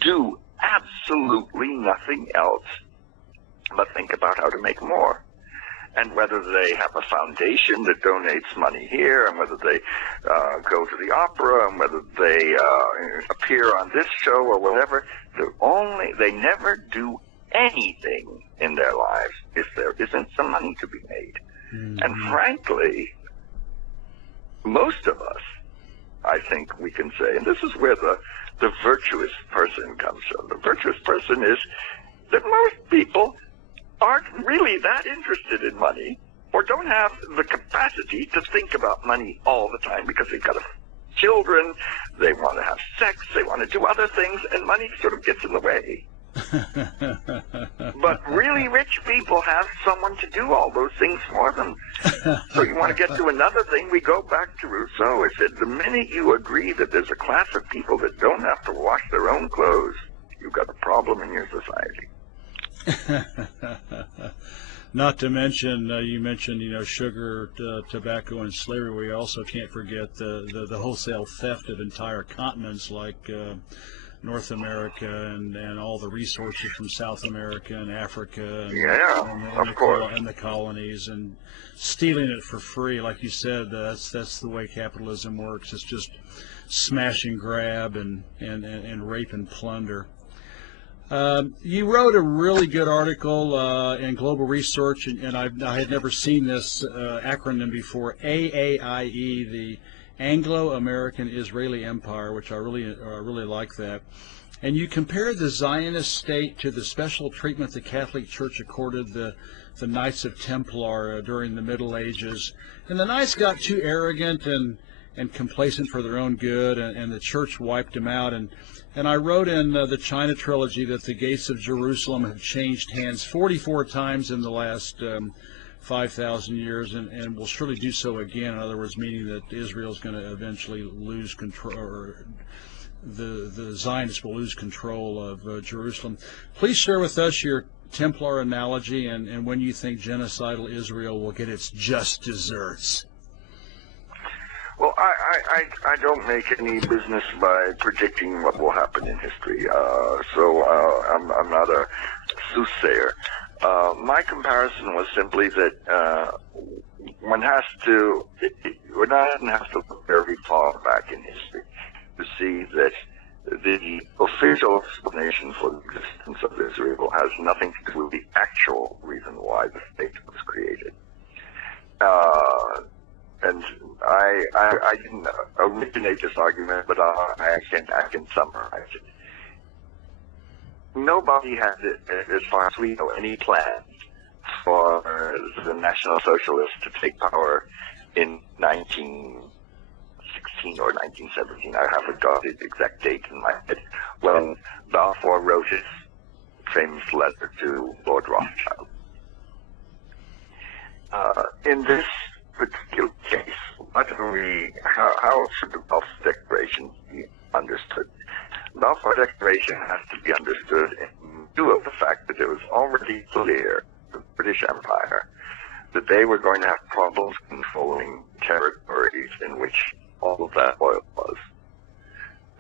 do absolutely nothing else but think about how to make more. And whether they have a foundation that donates money here, and whether they go to the opera, and whether they appear on this show or whatever, they never do anything in their lives if there isn't some money to be made. Mm-hmm. And frankly, most of us, I think we can say, and this is where the virtuous person comes from. The virtuous person is that most people aren't really that interested in money, or don't have the capacity to think about money all the time because they've got children, they want to have sex, they want to do other things, and money sort of gets in the way. But really rich people have someone to do all those things for them. So you want to get to another thing, we go back to Rousseau. It said, the minute you agree that there's a class of people that don't have to wash their own clothes, you've got a problem in your society. Not to mention, you mentioned, you know, sugar, tobacco, and slavery. We also can't forget the wholesale theft of entire continents like North America and all the resources from South America and Africa and the colonies, and stealing it for free. Like you said, that's the way capitalism works. It's just smash and grab and rape and plunder. You wrote a really good article in Global Research, and I had never seen this acronym before, AAIE, the Anglo-American Israeli Empire, which I really like that. And you compared the Zionist state to the special treatment the Catholic Church accorded the Knights of Templar during the Middle Ages. And the Knights got too arrogant and complacent for their own good, and the Church wiped them out. And I wrote in the China trilogy that the gates of Jerusalem have changed hands 44 times in the last 5,000 years, and will surely do so again. In other words, meaning that Israel is going to eventually lose control, or the Zionists will lose control of Jerusalem. Please share with us your Templar analogy and when you think genocidal Israel will get its just desserts. Well, I don't make any business by predicting what will happen in history, so I'm not a soothsayer. My comparison was simply that one doesn't have to look very far back in history to see that the official explanation for the existence of Israel has nothing to do with the actual reason why the state was created. And I didn't originate this argument, but I can summarize it. Nobody had, as far as we know, any plan for the National Socialists to take power in 1916 or 1917. I haven't got the exact date in my head, when Balfour wrote his famous letter to Lord Rothschild. In this particular case, how should the Balfour Declaration be understood? The Balfour Declaration has to be understood in view of the fact that it was already clear to the British Empire that they were going to have problems controlling territories in which all of that oil was.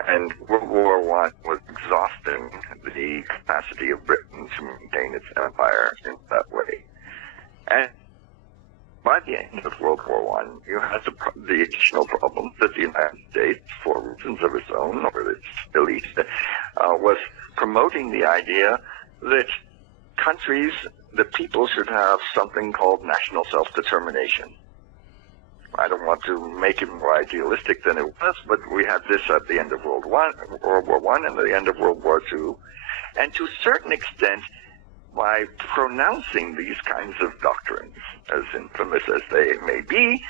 And World War I was exhausting the capacity of Britain to maintain its empire in that way. And by the end of World War I, you had the additional problem that the United States, for reasons of its own or its elite, was promoting the idea that countries, the people should have something called national self-determination. I don't want to make it more idealistic than it was, but we had this at the end of World War I and at the end of World War II. And to a certain extent, by pronouncing these kinds of doctrines, as infamous as they may be,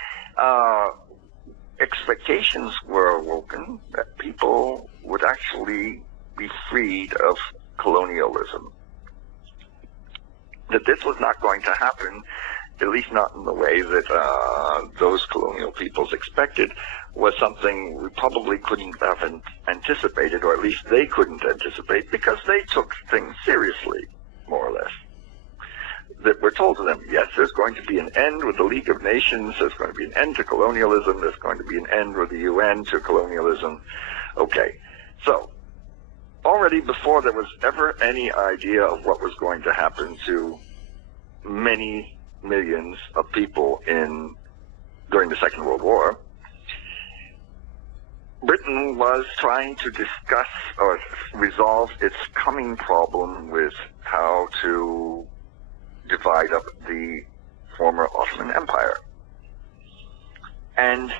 expectations were awoken that people would actually be freed of colonialism. That this was not going to happen, at least not in the way that those colonial peoples expected, was something we probably couldn't have anticipated, or at least they couldn't anticipate, because they took things seriously, more or less. That we're told to them, yes, there's going to be an end with the League of Nations, there's going to be an end to colonialism, there's going to be an end with the UN to colonialism. Okay, so already before there was ever any idea of what was going to happen to many millions of people during the Second World War, Britain was trying to discuss or resolve its coming problem with how to divide up the former Ottoman Empire. And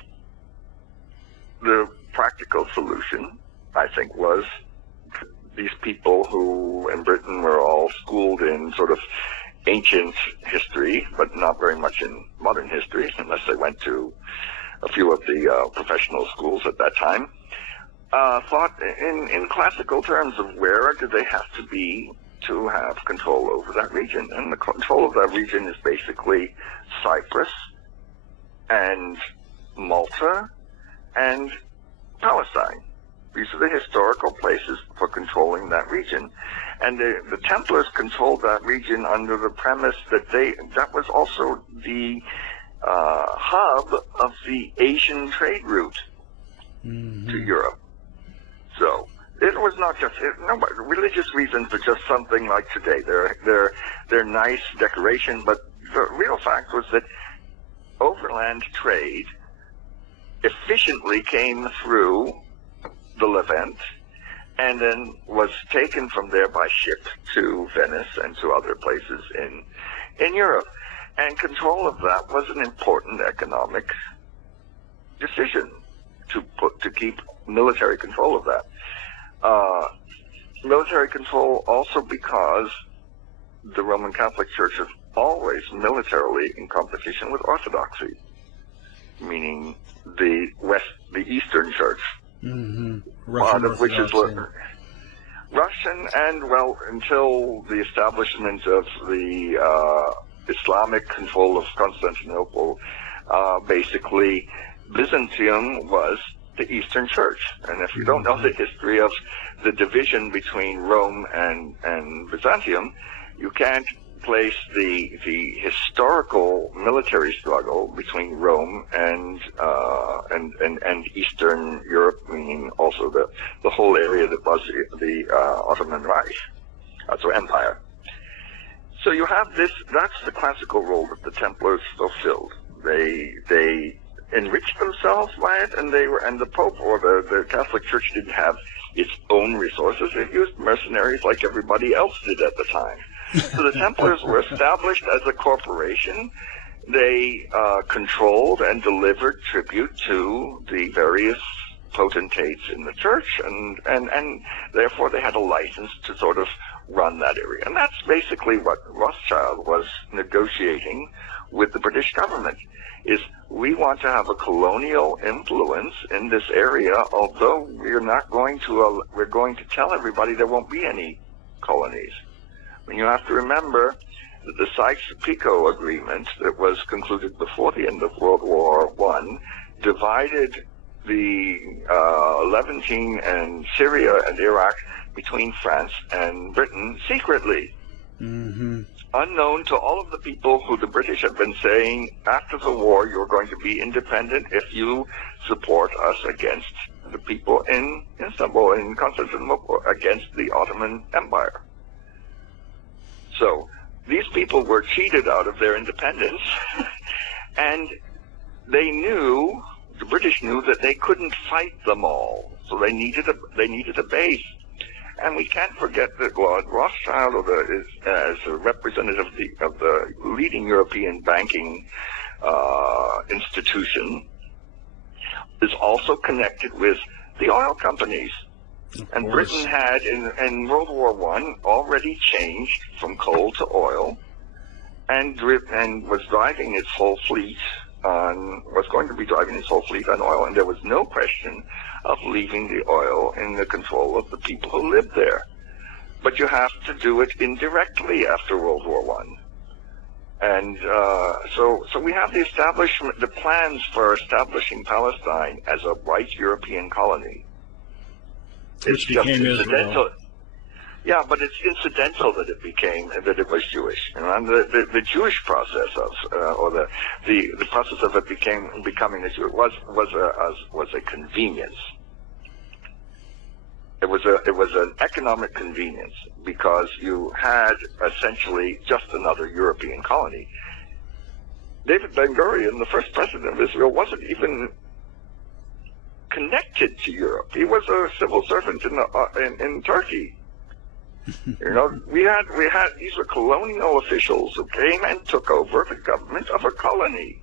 the practical solution, I think, was these people who in Britain were all schooled in sort of ancient history, but not very much in modern history, unless they went to a few of the professional schools at that time, thought in classical terms of where do they have to be to have control over that region. And the control of that region is basically Cyprus and Malta and Palestine. These are the historical places for controlling that region. And the Templars controlled that region under the premise that that was also the hub of the Asian trade route to Europe. So It was not just religious reasons are just something like today. They're nice decoration, but the real fact was that overland trade efficiently came through the Levant and then was taken from there by ship to Venice and to other places in Europe. And control of that was an important economic decision to keep military control of that. Military control also because the Roman Catholic Church is always militarily in competition with Orthodoxy, meaning the Eastern Church, part of which is Russian, and well, until the establishment of the Islamic control of Constantinople, basically Byzantium was the Eastern Church. And if you don't know the history of the division between Rome and Byzantium, you can't place the historical military struggle between Rome and Eastern Europe, meaning also the whole area that was the Ottoman Reich, so empire. So you have this. That's the classical role that the Templars fulfilled. They enriched themselves by it, and the Pope or the Catholic Church didn't have its own resources. It used mercenaries like everybody else did at the time. So the Templars were established as a corporation. They controlled and delivered tribute to the various potentates in the church, and therefore they had a license to sort of run that area. And that's basically what Rothschild was negotiating with the British government, is we want to have a colonial influence in this area, although we're going to tell everybody there won't be any colonies. I mean, you have to remember that the Sykes-Picot Agreement that was concluded before the end of World War I divided the Levantine and Syria and Iraq between France and Britain secretly. Unknown to all of the people who the British have been saying, after the war, you're going to be independent if you support us against the people in Istanbul, in Constantinople, against the Ottoman Empire. So these people were cheated out of their independence, and the British knew that they couldn't fight them all, so they needed a base. And we can't forget that Rothschild, as a representative of the leading European banking institution, is also connected with the oil companies. And Britain had, in World War I, already changed from coal to oil, and was driving its whole fleet was going to be driving its whole fleet on oil, and there was no question of leaving the oil in the control of the people who lived there. But you have to do it indirectly after World War I. And so we have the plans for establishing Palestine as a white European colony. It's just incidental. Yeah, but it's incidental that it was Jewish. And the Jewish process the process of it becoming a Jew was a convenience. It was an economic convenience because you had essentially just another European colony. David Ben-Gurion, the first president of Israel, wasn't even connected to Europe. He was a civil servant in Turkey. We had these were colonial officials who came and took over the government of a colony.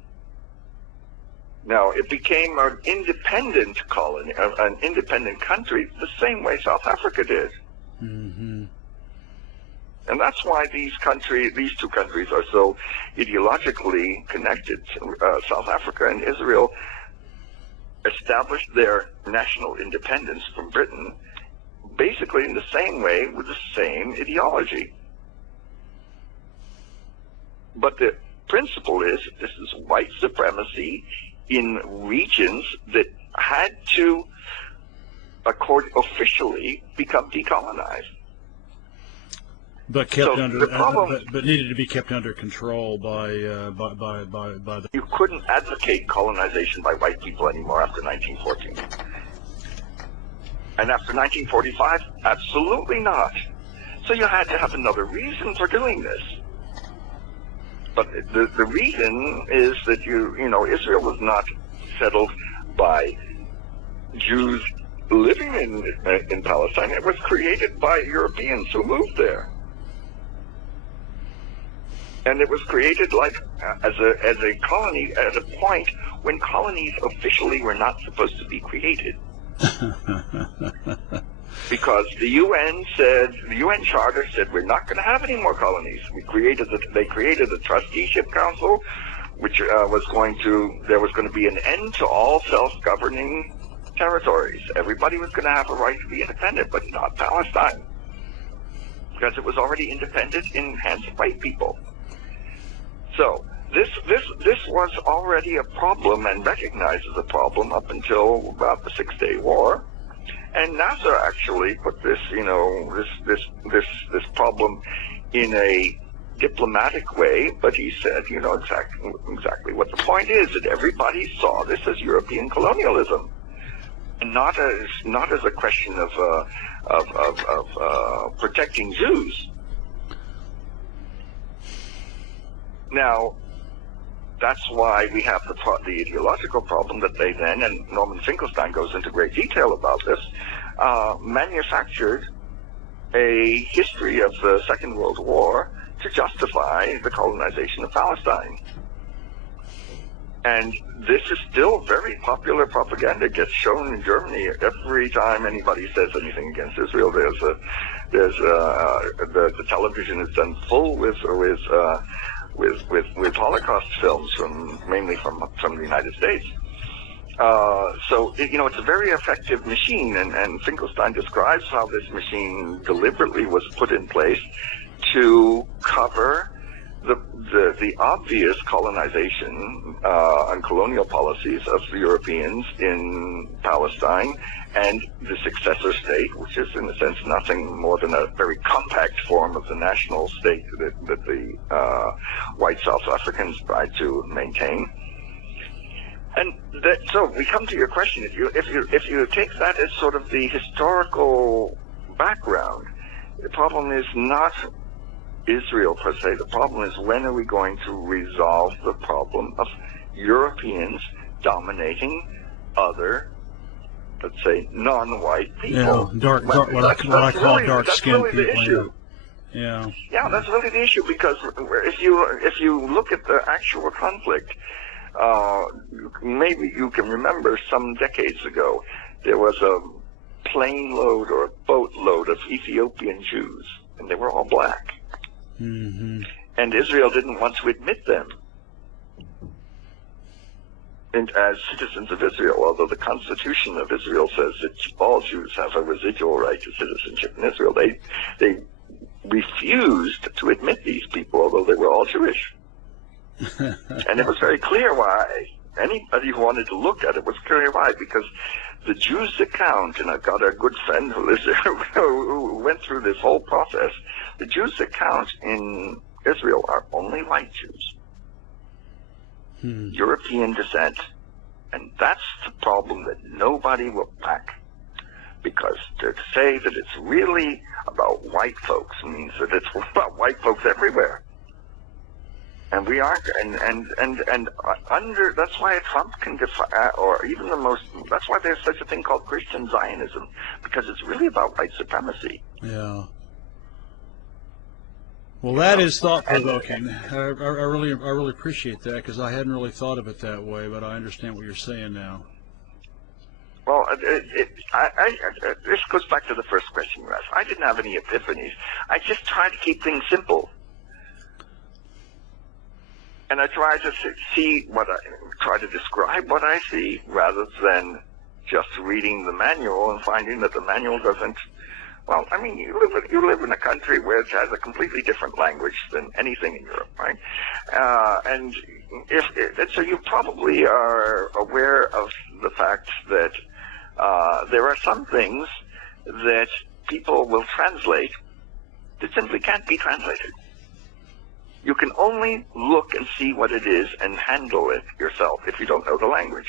Now it became an independent colony, an independent country, the same way South Africa did. And that's why these two countries are so ideologically connected. South Africa and Israel established their national independence from Britain basically in the same way with the same ideology. But the principle is this is white supremacy in regions that had to officially become decolonized. But but needed to be kept under control by the. You couldn't advocate colonization by white people anymore after 1914. And after 1945, absolutely not. So you had to have another reason for doing this. But the reason is that Israel was not settled by Jews living in Palestine. It was created by Europeans who moved there. And it was created as a colony at a point when colonies officially were not supposed to be created. Because the UN Charter said we're not going to have any more colonies. They created a trusteeship council, which there was going to be an end to all self-governing territories. Everybody was going to have a right to be independent, but not Palestine, because it was already independent in hands of white people. So this was already a problem and recognized as a problem up until about the 6-Day War. And Nasser actually put this problem in a diplomatic way, but he said, exactly what the point is, that everybody saw this as European colonialism, and not as a question of protecting Jews. Now, that's why we have the ideological problem that they then, and Norman Finkelstein goes into great detail about this, manufactured a history of the Second World War to justify the colonization of Palestine. And this is still very popular propaganda. It gets shown in Germany every time anybody says anything against Israel. The television is done full with Holocaust films mainly from the United States. So it's a very effective machine, and Finkelstein describes how this machine deliberately was put in place to cover the obvious colonization and colonial policies of the Europeans in Palestine and the successor state, which is in a sense nothing more than a very compact form of the national state that the white South Africans tried to maintain. And so we come to your question. If you take that as sort of the historical background, the problem is not Israel per se. The problem is, when are we going to resolve the problem of Europeans dominating other, let's say, non-white people? Yeah, what I call dark-skinned people. The issue. Yeah. Yeah, that's really the issue, because if you look at the actual conflict, maybe you can remember some decades ago, there was a plane load or a boat load of Ethiopian Jews, and they were all black. Mm-hmm. And Israel didn't want to admit them as citizens of Israel, although the Constitution of Israel says that all Jews have a residual right to citizenship in Israel. They refused to admit these people, although they were all Jewish. And it was very clear why. Anybody who wanted to look at it was clear why, because the Jews' account, and I've got a good friend who lives there who went through this whole process, the Jews' account in Israel are only white Jews. European descent. And that's the problem that nobody will back. Because to say that it's really about white folks means that it's about white folks everywhere. And we aren't, and under, that's why Trump can defy, or even that's why there's such a thing called Christian Zionism, because it's really about white supremacy. Yeah. Well, that is thought-provoking. I really appreciate that, because I hadn't really thought of it that way, but I understand what you're saying now. Well, this goes back to the first question you asked. I didn't have any epiphanies. I just tried to keep things simple. And I try to try to describe what I see, rather than just reading the manual and finding that the manual doesn't. Well, I mean, you live in a country where it has a completely different language than anything in Europe, right? And so you probably are aware of the fact that there are some things that people will translate that simply can't be translated. You can only look and see what it is and handle it yourself if you don't know the language.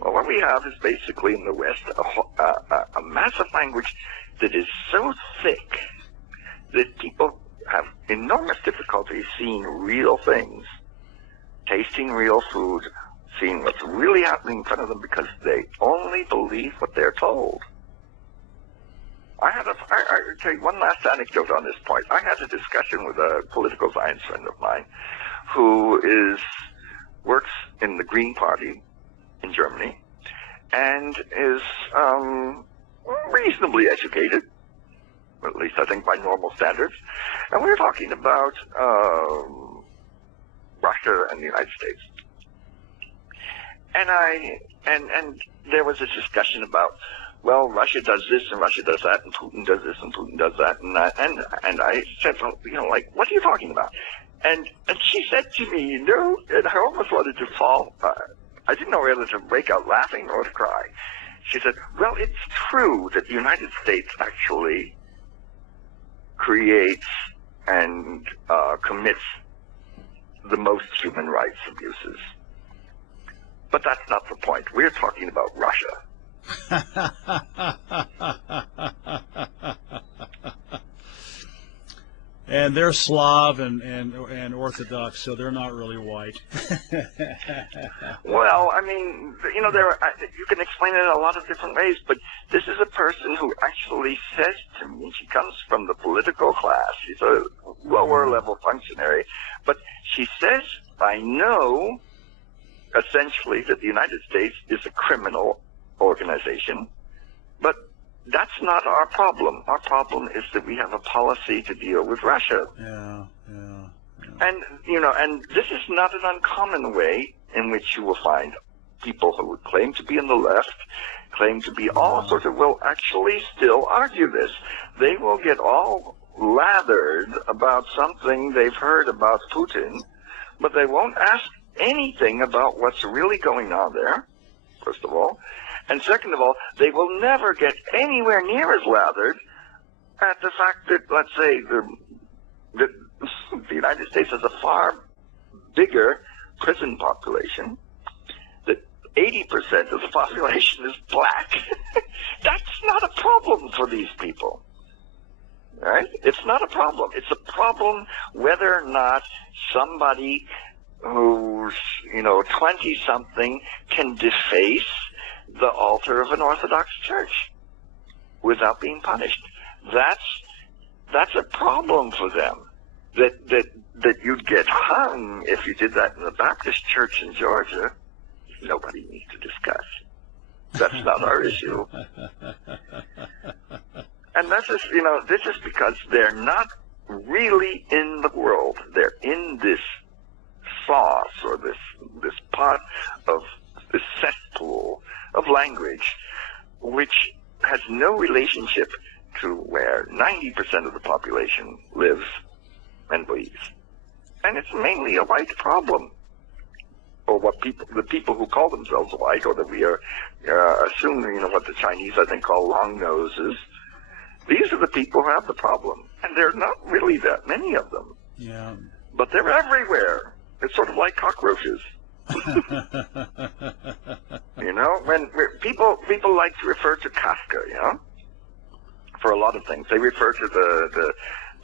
Well, what we have is basically in the West a massive language that is so thick that people have enormous difficulty seeing real things, tasting real food, seeing what's really happening in front of them because they only believe what they're told. I'll tell you one last anecdote on this point. I had a discussion with a political science friend of mine who works in the Green Party in Germany and is reasonably educated, at least I think by normal standards. And we were talking about Russia and the United States. And there was a discussion about, well, Russia does this and Russia does that, and Putin does this and Putin does that, and I said, well, like, what are you talking about? And she said to me, and I almost wanted to fall. I didn't know whether to break out laughing or to cry. She said, well, it's true that the United States actually creates and commits the most human rights abuses. But that's not the point. We're talking about Russia. And they're Slav and Orthodox, so they're not really white. Well, I mean, you can explain it in a lot of different ways, but this is a person who actually says to me, she comes from the political class, she's a lower level functionary, but she says, I know essentially that the United States is a criminal organization, but that's not our problem. Our problem is that we have a policy to deal with Russia. Yeah. And this is not an uncommon way in which you will find people who would claim to be in the left, claim to be all sorts of, will actually still argue this. They will get all lathered about something they've heard about Putin, but they won't ask anything about what's really going on there, first of all. And second of all, they will never get anywhere near as lathered at the fact that, let's say, the United States has a far bigger prison population, that 80% of the population is black. That's not a problem for these people. Right? It's not a problem. It's a problem whether or not somebody who's, 20-something can deface the altar of an Orthodox church without being punished. That's a problem for them. That you'd get hung if you did that in the Baptist church in Georgia, nobody needs to discuss. That's not our issue. And this is because they're not really in the world. They're in this sauce or this pot of this cesspool of language, which has no relationship to where 90% of the population lives and believes. And it's mainly a white problem, or the people who call themselves white, or that we are assuming, what the Chinese, I think, call long noses. These are the people who have the problem, and there are not really that many of them. Yeah. But they're everywhere. It's sort of like cockroaches. When people like to refer to Kafka, for a lot of things. They refer to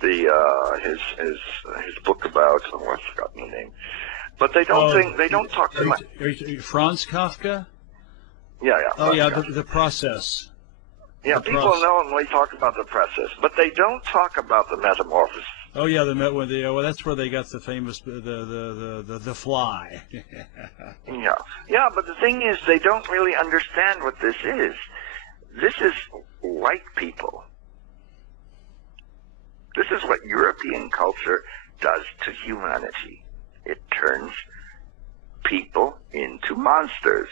his book about, I've forgotten the name, but they don't talk too much. Franz Kafka? Yeah. Oh, yeah, the process. Yeah, people normally talk about the process, but they don't talk about the metamorphosis. Oh yeah, well, that's where they got the famous the fly. Yeah, but the thing is, they don't really understand what this is. This is white people. This is what European culture does to humanity. It turns people into monsters.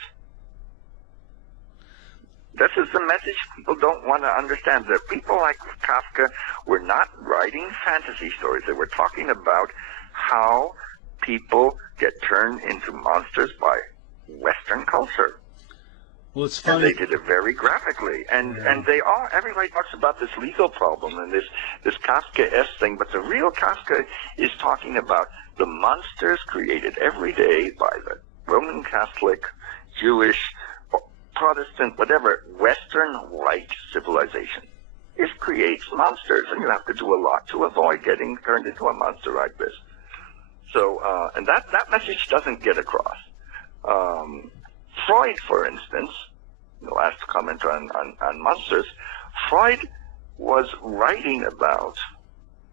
This is the message people don't want to understand. That people like Kafka were not writing fantasy stories. They were talking about how people get turned into monsters by Western culture. Well, it's funny. And they did it very graphically. And everybody talks about this legal problem and this Kafka-esque thing, but the real Kafka is talking about the monsters created every day by the Roman Catholic, Jewish, Protestant, whatever, Western white civilization. It creates monsters, and you have to do a lot to avoid getting turned into a monster like this. So, and that message doesn't get across. Freud, for instance, the last comment on monsters, Freud was writing about,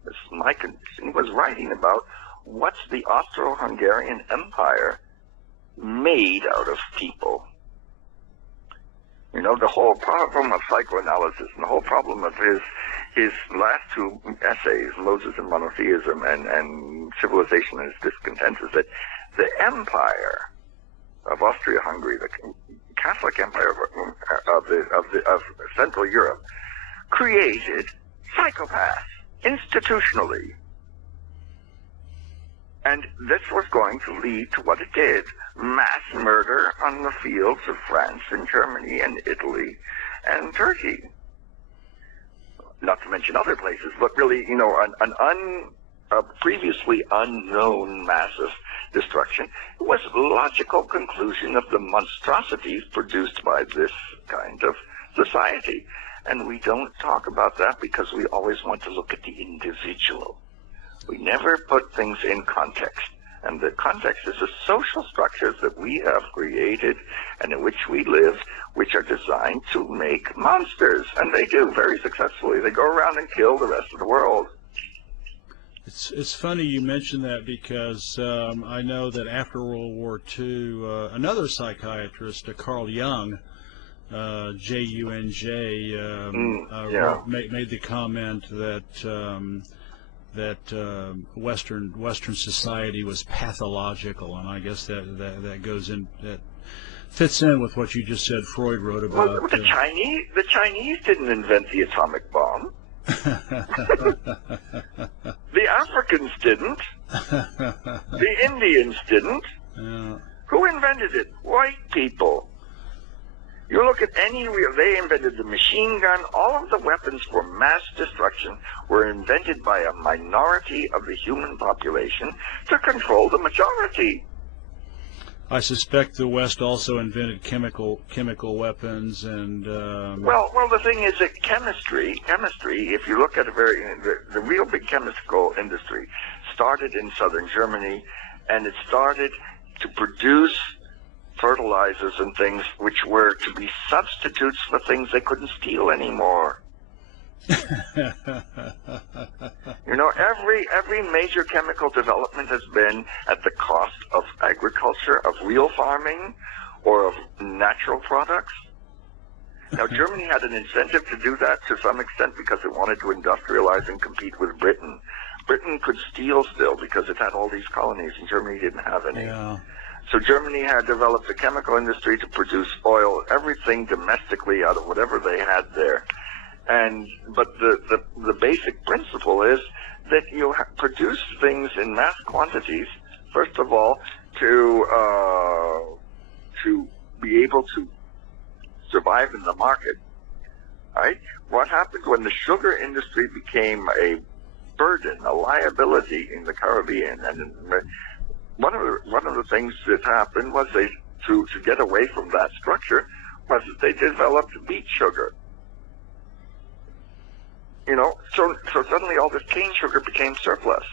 this is my condition, he was writing about what's the Austro-Hungarian Empire made out of people. You know, the whole problem of psychoanalysis and the whole problem of his last two essays, Moses and Monotheism and Civilization and Its Discontent, is that the empire of Austria-Hungary, the Catholic Empire of Central Europe, created psychopaths institutionally. And this was going to lead to what it did, mass murder on the fields of France and Germany and Italy and Turkey. Not to mention other places, but really, you know, a previously unknown massive destruction was a logical conclusion of the monstrosities produced by this kind of society. And we don't talk about that because we always want to look at the individual. We never put things in context. And the context is the social structures that we have created and in which we live, which are designed to make monsters. And they do very successfully. They go around and kill the rest of the world. It's funny you mention that because I know that after World War II, another psychiatrist, Carl Jung, J-U-N-J, made the comment that Western society was pathological, and I guess that goes in, that fits in with what you just said. Freud wrote about. Well, the Chinese didn't invent the atomic bomb. The Africans didn't. The Indians didn't. Yeah. Who invented it? White people. You look at they invented the machine gun. All of the weapons for mass destruction were invented by a minority of the human population to control the majority. I suspect the West also invented chemical weapons and. Well, the thing is that chemistry. If you look at the real big chemical industry, started in southern Germany, and it started to produce fertilizers and things which were to be substitutes for things they couldn't steal anymore. You know, every major chemical development has been at the cost of agriculture, of real farming, or of natural products. Now, Germany had an incentive to do that to some extent because it wanted to industrialize and compete with Britain. Britain could steal still because it had all these colonies, and Germany didn't have any. Yeah. So Germany had developed a chemical industry to produce oil, everything domestically out of whatever they had there. But the basic principle is that you produce things in mass quantities, first of all, to be able to survive in the market. Right? What happened when the sugar industry became a burden, a liability in the Caribbean? And one of the things that happened was to get away from that structure was that they developed beet sugar. You know, so suddenly all this cane sugar became surplus.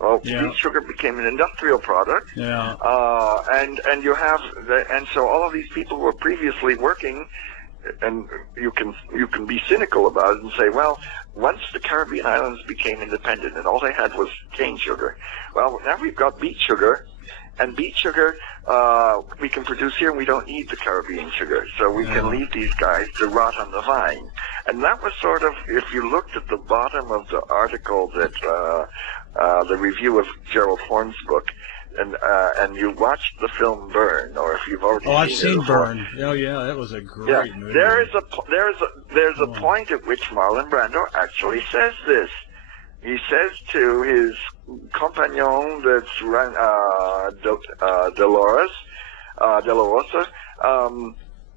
Well, yeah. Beet sugar became an industrial product. Yeah. And you have and so all of these people who were previously working, and you can be cynical about it and say, well, once the Caribbean islands became independent and all they had was cane sugar, well, now we've got beet sugar, and beet sugar we can produce here, and we don't need the Caribbean sugar, so we can leave these guys to rot on the vine. And that was sort of, if you looked at the bottom of the article that the review of Gerald Horne's book, and you watched the film Burn, or if you've already I've seen seen Burn. Oh yeah, that was a great movie. There's a point at which Marlon Brando actually says this. He says to his compagnon, that's De La Rosa,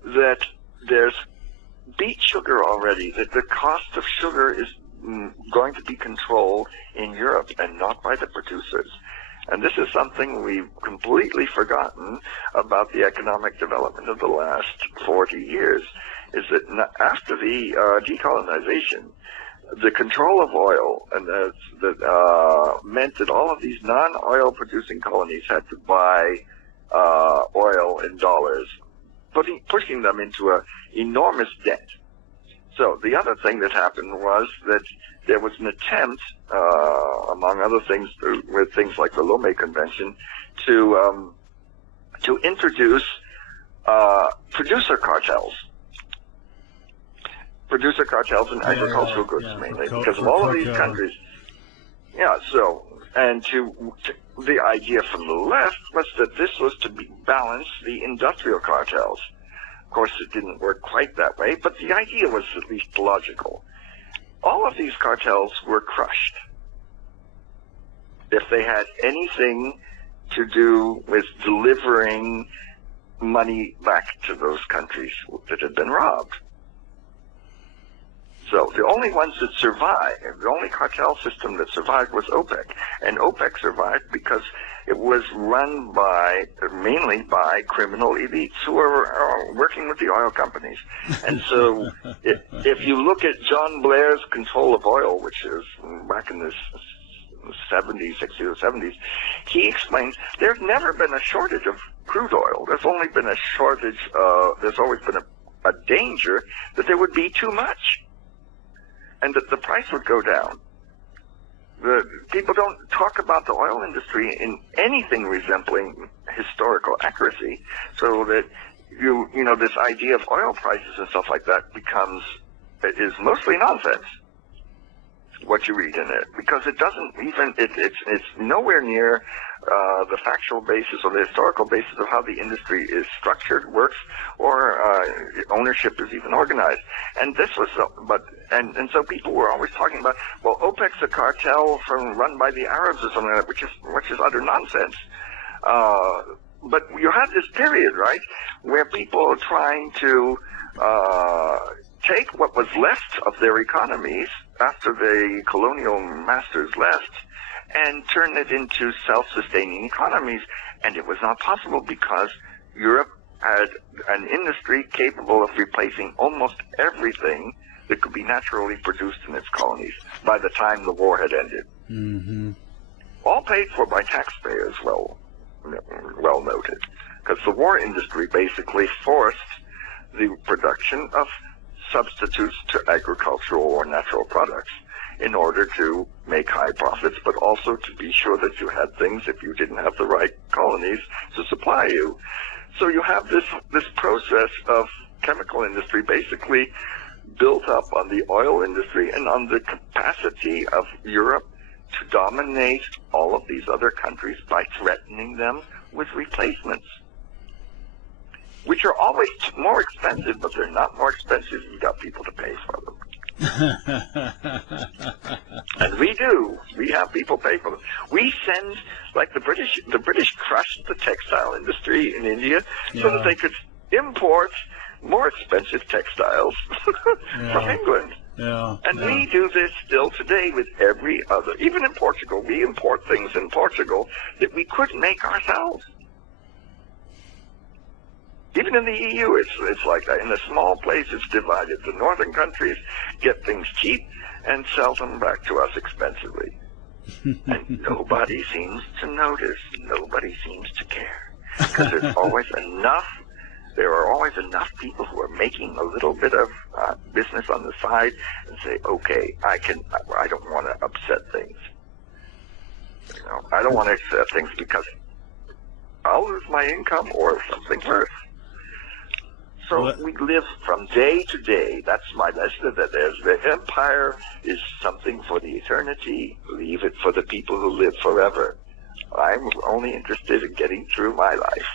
that there's beet sugar already, that the cost of sugar is going to be controlled in Europe and not by the producers. And this is something we've completely forgotten about the economic development of the last 40 years, is that after the decolonization, the control of oil, and that meant that all of these non-oil producing colonies had to buy oil in dollars, pushing them into an enormous debt. So the other thing that happened was that there was an attempt, among other things, with things like the Lomé Convention, to introduce producer cartels in agricultural goods mainly, because of all of these countries. Yeah, so, and the idea from the left was that this was to balance the industrial cartels. Of course, it didn't work quite that way, but the idea was at least logical. All of these cartels were crushed if they had anything to do with delivering money back to those countries that had been robbed. So the only ones that survived, the only cartel system that survived was OPEC. And OPEC survived because it was run mainly by criminal elites who were working with the oil companies. And so if you look at John Blair's control of oil, which is back in the 70s, 60s or 70s, he explains there's never been a shortage of crude oil. There's only been a shortage, there's always been a danger that there would be too much, and that the price would go down. The people don't talk about the oil industry in anything resembling historical accuracy, so that you know this idea of oil prices and stuff like that is mostly nonsense. What you read in it, because it doesn't even it's nowhere near the factual basis or the historical basis of how the industry is structured, works, or ownership is even organized. And this was and so people were always talking about, well, OPEC's a cartel run by the Arabs or something like that, which is utter nonsense. But you had this period, right, where people are trying to take what was left of their economies after the colonial masters left and turn it into self-sustaining economies. And it was not possible because Europe had an industry capable of replacing almost everything that could be naturally produced in its colonies by the time the war had ended. Mm-hmm. All paid for by taxpayers, well noted, because the war industry basically forced the production of substitutes to agricultural or natural products in order to make high profits, but also to be sure that you had things if you didn't have the right colonies to supply you. So you have this process of chemical industry basically built up on the oil industry and on the capacity of Europe to dominate all of these other countries by threatening them with replacements, which are always more expensive, but they're not more expensive if you've got people to pay for them. And we have people pay for them. We send, like the British crushed the textile industry in India so that they could import more expensive textiles from England. And we do this still today with every other, even in Portugal. We import things in Portugal that we couldn't make ourselves. Even in the EU, it's like that. In a small place, it's divided. The northern countries get things cheap and sell them back to us expensively. And nobody seems to notice. Nobody seems to care. Because there are always enough people who are making a little bit of business on the side and say, okay, I don't want to upset things. You know, I don't want to upset things because I'll lose my income or something worse. So we live from day to day. That's my lesson. That the empire is something for the eternity. Leave it for the people who live forever. I'm only interested in getting through my life.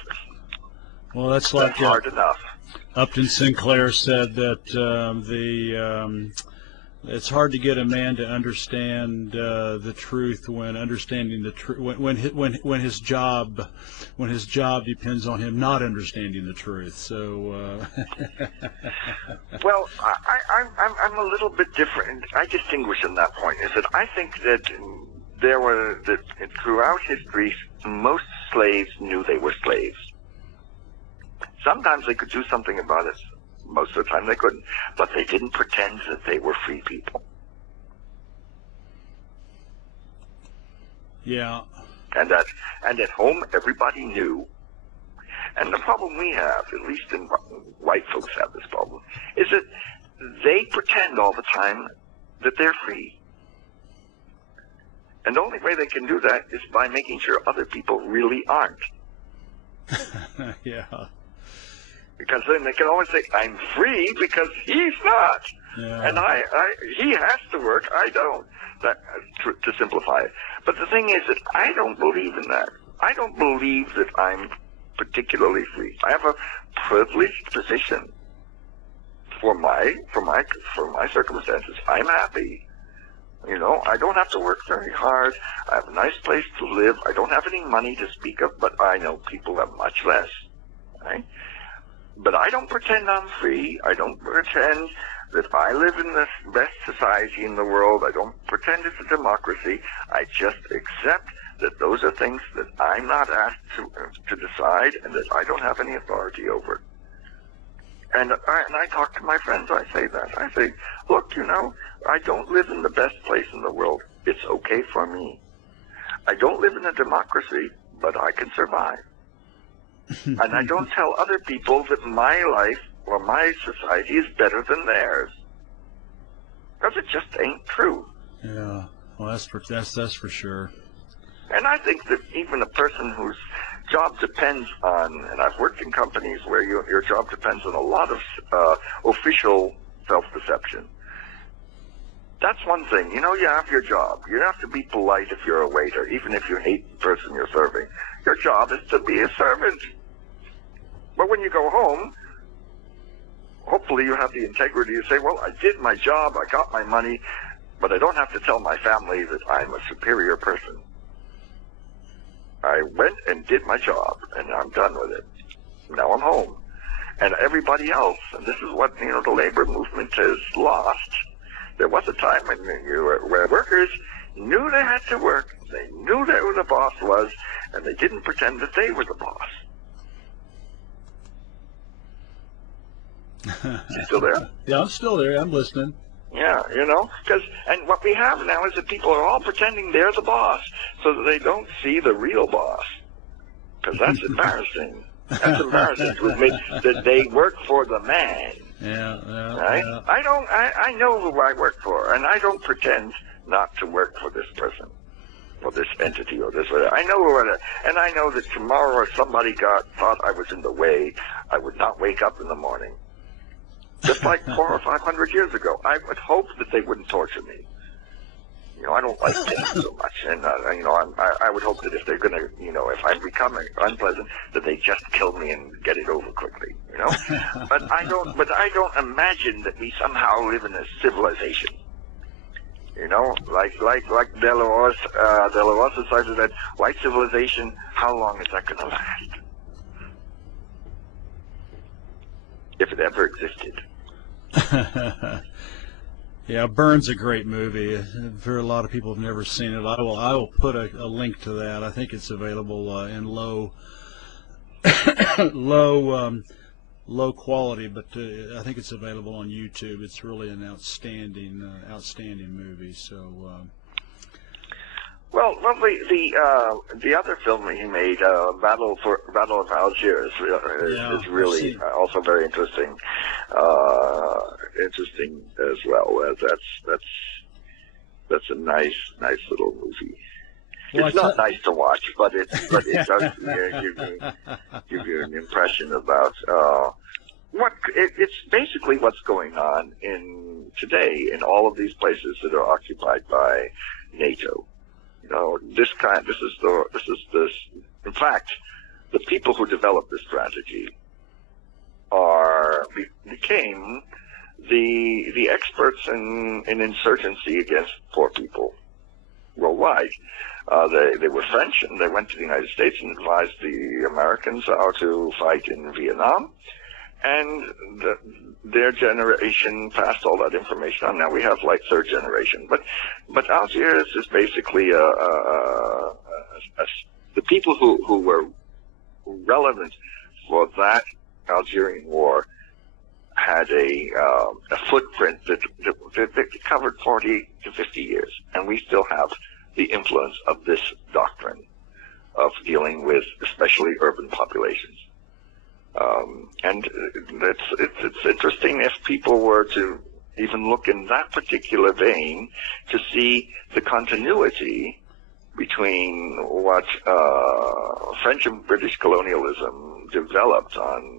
Well, that's like hard enough. Upton Sinclair said that it's hard to get a man to understand the truth when understanding the truth when his job depends on him not understanding the truth. So well, I'm a little bit different. I distinguish on that point. Is that I think that throughout history, most slaves knew they were slaves. Sometimes they could do something about it. Most of the time they couldn't. But they didn't pretend that they were free people. Yeah. And at home, everybody knew. And the problem we have, at least in white folks have this problem, is that they pretend all the time that they're free. And the only way they can do that is by making sure other people really aren't. Yeah. Because then they can always say, I'm free because he's not. Yeah. And he has to work, I don't. To simplify it. But the thing is that I don't believe in that. I don't believe that I'm particularly free. I have a privileged position for my circumstances. I'm happy. You know, I don't have to work very hard. I have a nice place to live. I don't have any money to speak of, but I know people have much less. Right? But I don't pretend I'm free. I don't pretend that I live in the best society in the world. I don't pretend it's a democracy. I just accept that those are things that I'm not asked to decide and that I don't have any authority over. And I talk to my friends, I say that. I say, look, you know, I don't live in the best place in the world. It's okay for me. I don't live in a democracy, but I can survive. And I don't tell other people that my life or my society is better than theirs. Because it just ain't true. Yeah, well, that's for sure. And I think that even a person whose job depends on, and I've worked in companies where your job depends on a lot of official self-deception. That's one thing. You know, you have your job. You have to be polite if you're a waiter, even if you hate the person you're serving. Your job is to be a servant. But when you go home, hopefully you have the integrity to say, well, I did my job, I got my money, but I don't have to tell my family that I'm a superior person. I went and did my job, and I'm done with it. Now I'm home. And everybody else, and this is what, you know, the labor movement has lost. There was a time when where workers knew they had to work, they knew who the boss was, and they didn't pretend that they were the boss. You still there? Yeah, I'm still there. I'm listening. Yeah, you know, and what we have now is that people are all pretending they're the boss, so that they don't see the real boss. Because that's embarrassing. That's embarrassing to admit that they work for the man. Yeah, right? Yeah. I know who I work for, and I don't pretend not to work for this person, or this entity, or this whatever. I know who it is, and I know that tomorrow if somebody thought I was in the way, I would not wake up in the morning. Just like 400 or 500 years ago, I would hope that they wouldn't torture me. You know, I don't like pain so much, and you know, I would hope that if they're gonna, you know, if I'm becoming unpleasant, that they just kill me and get it over quickly. You know, but I don't imagine that we somehow live in a civilization. You know, like Delors decided that white civilization. How long is that gonna last? If it ever existed. Yeah, Burns a great movie. For a lot of people who've never seen it, I will put a link to that. I think it's available in low quality, but I think it's available on YouTube. It's really an outstanding movie. So. Well, the other film that he made, Battle of Algiers, is really also very interesting. Interesting as well. That's a nice little movie. Well, it's not nice to watch, but it does give you an impression about it's basically what's going on today in all of these places that are occupied by NATO. You know, in fact, the people who developed this strategy became the experts in insurgency against poor people worldwide. They were French, and they went to the United States and advised the Americans how to fight in Vietnam. and their generation passed all that information on. Now we have like third generation, but Algiers is basically the people who were relevant for that Algerian war had a footprint that covered 40 to 50 years, and we still have the influence of this doctrine of dealing with especially urban populations. And it's interesting if people were to even look in that particular vein to see the continuity between what French and British colonialism developed on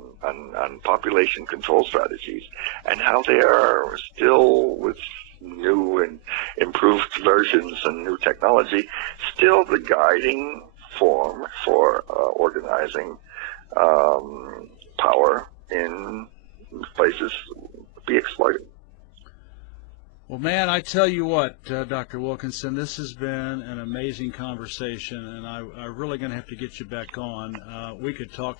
population control strategies, and how they are still, with new and improved versions and new technology, still the guiding form for organizing power in places to be exploited. Well, man, I tell you what, Dr. Wilkinson, this has been an amazing conversation, and I'm really going to have to get you back on. We could talk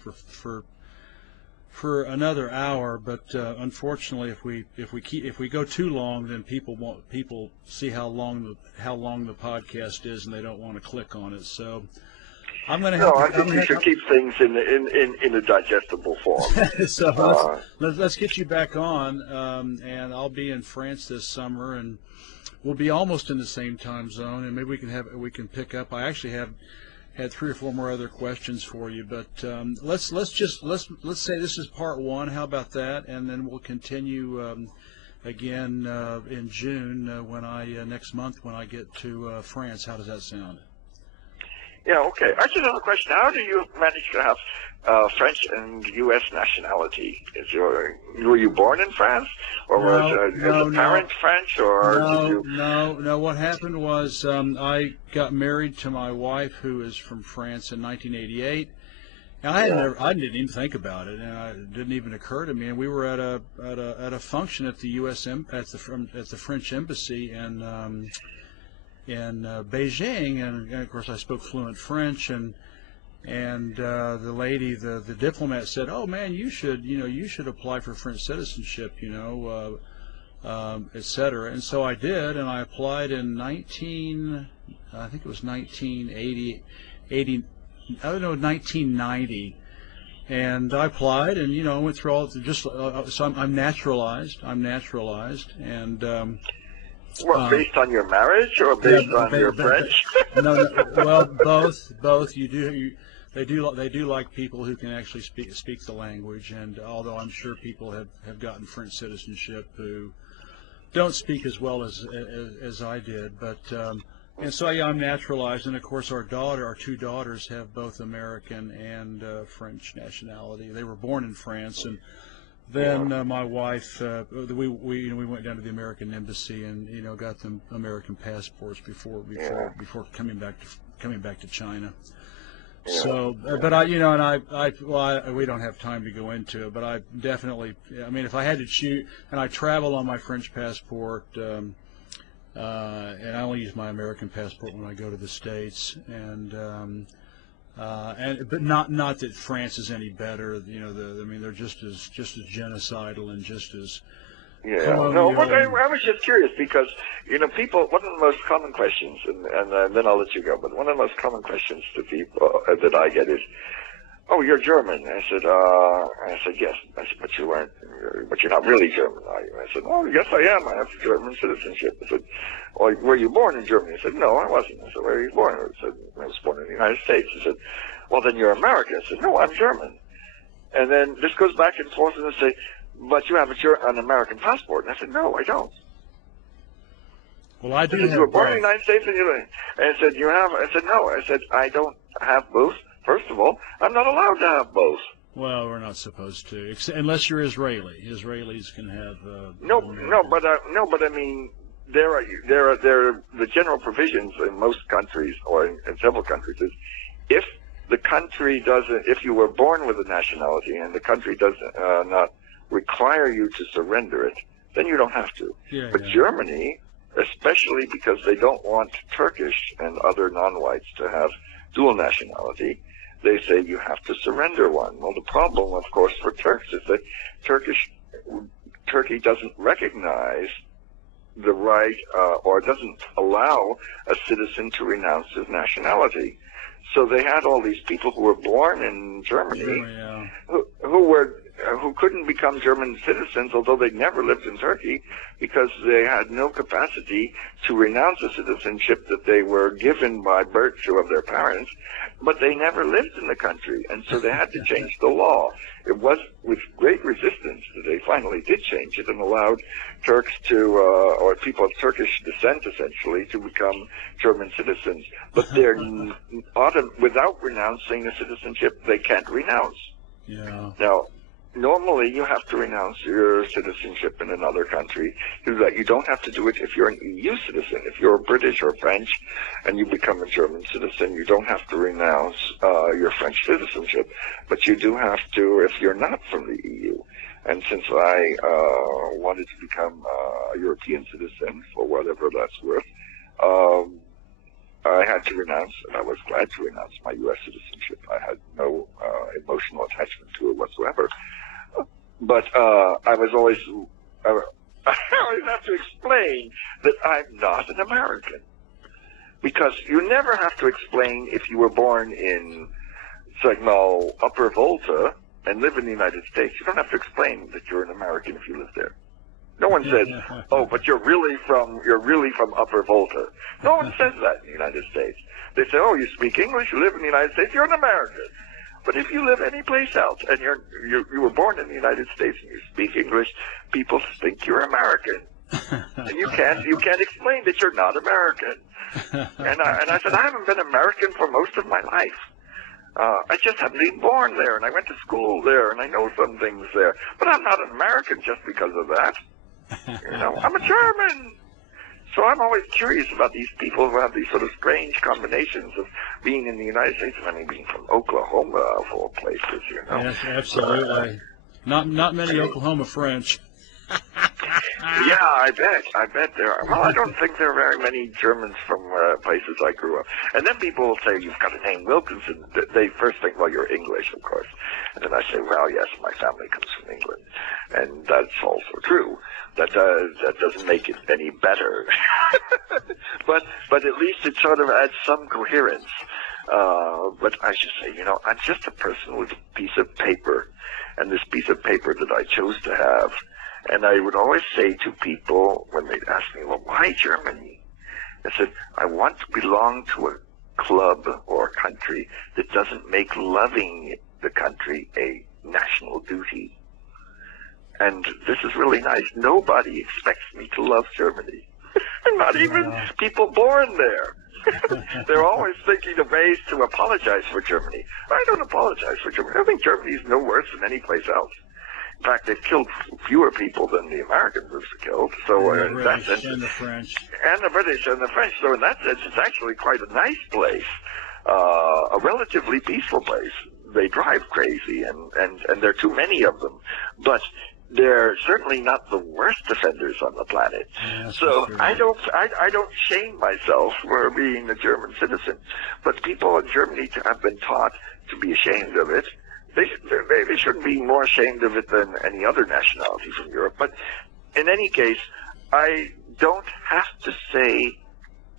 for another hour, but unfortunately, if we go too long, then people see how long the podcast is, and they don't want to click on it. So I'm going to have. I think you should keep things in a digestible form. So let's get you back on, and I'll be in France this summer, and we'll be almost in the same time zone, and maybe we can pick up. I actually had 3 or 4 more other questions for you, but let's say this is part 1. How about that? And then we'll continue again in June next month when I get to France. How does that sound? Yeah, okay. I just have a question. How do you manage to have French and U.S. nationality? Were you born in France, or was your parent French, or No. What happened was I got married to my wife, who is from France, in 1988. And I didn't even think about it, and it didn't even occur to me. And we were at a function at the at the French embassy in Beijing, and of course I spoke fluent French, and the lady, the diplomat, said, "Oh man, you should apply for French citizenship, etc." And so I did, and I applied in 1990, and I applied, and I went through all so I'm naturalized, and. Based on your marriage, or based on your French? No, well, both. They do like people who can actually speak the language, and although I'm sure people have gotten French citizenship who don't speak as well as I did, but and so I'm naturalized, and of course our 2 daughters have both American and French nationality. They were born in France, and then my wife, we went down to the American embassy and got them American passports before coming back to China. Yeah. So, but we don't have time to go into it. But I definitely, if I had to choose, and I travel on my French passport, and I only use my American passport when I go to the States, but not that France is any better. They're just as genocidal and just as. Yeah. No, but I was just curious because people. One of the most common questions, and then I'll let you go. But one of the most common questions to people that I get is, "Oh, you're German." I said, "Yes." I said, "But you're not really German, are you?" I said, "Oh, yes, I am. I have German citizenship." I said, "Well, were you born in Germany?" I said, "No, I wasn't." I said, "Where were you born?" I said, "I was born in the United States." I said, "Well, then you're American." I said, "No, I'm German." And then this goes back and forth, and they say, "But you have an American passport." And I said, "No, I don't." Well, I do. You were born in the United States, and I said, "You have?" I said, "No." I said, "I don't have both. First of all, I'm not allowed to have both." Well, we're not supposed to, unless you're Israeli. Israelis can have. No, but I mean, there are the general provisions in most countries, or in several countries, is if the country doesn't, if you were born with a nationality and the country does not require you to surrender it, then you don't have to. But Germany, especially because they don't want Turkish and other non-whites to have dual nationality, they say you have to surrender one. Well, the problem, of course, for Turks is that Turkey doesn't recognize the right or doesn't allow a citizen to renounce his nationality. So they had all these people who were born in Germany who couldn't become German citizens, although they never lived in Turkey, because they had no capacity to renounce a citizenship that they were given by virtue of their parents, but they never lived in the country, and so they had to change the law. It was with great resistance that they finally did change it and allowed Turks to, or people of Turkish descent essentially, to become German citizens. But they're without renouncing the citizenship, they can't renounce. Yeah. Now, normally you have to renounce your citizenship in another country. You don't have to do it if you're an EU citizen. If you're British or French and you become a German citizen, you don't have to renounce your French citizenship. But you do have to if you're not from the EU. And since I wanted to become a European citizen, for whatever that's worth, I had to renounce, and I was glad to renounce my U.S. citizenship. I had no emotional attachment to it whatsoever. But I always have to explain that I'm not an American. Because you never have to explain if you were born in, Upper Volta and live in the United States. You don't have to explain that you're an American if you live there. No one says, "Oh, but you're really from Upper Volta." No one says that in the United States. They say, "Oh, you speak English, you live in the United States, you're an American." But if you live anyplace else and you were born in the United States and you speak English, people think you're American, and you can't explain that you're not American. And I said, I haven't been American for most of my life. I just haven't been born there, and I went to school there, and I know some things there. But I'm not an American just because of that. I'm a German. So I'm always curious about these people who have these sort of strange combinations of being in the United States and being from Oklahoma, of all places, Yes, absolutely. Not many Oklahoma French. Yeah, I bet there are. Well, I don't think there are very many Germans from places I grew up. And then people will say, "You've got a name Wilkinson." They first think, "Well, you're English, of course." And then I say, "Well, yes, my family comes from England." And that's also true. That doesn't make it any better. but at least it sort of adds some coherence. But I should say, I'm just a person with a piece of paper, and this piece of paper that I chose to have. And I would always say to people when they'd ask me, "Well, why Germany?" I said, "I want to belong to a club or a country that doesn't make loving the country a national duty." And this is really nice. Nobody expects me to love Germany. Not even people born there. They're always thinking of ways to apologize for Germany. I don't apologize for Germany. I think Germany is no worse than any place else. In fact, they've killed fewer people than the Americans have killed. So in that sense, and the French, and the British and the French. So in that sense, it's actually quite a nice place, a relatively peaceful place. They drive crazy, and there are too many of them, but they're certainly not the worst offenders on the planet. Yeah, so I don't shame myself for being a German citizen, but people in Germany have been taught to be ashamed of it. They shouldn't be more ashamed of it than any other nationality from Europe. But in any case, I don't have to say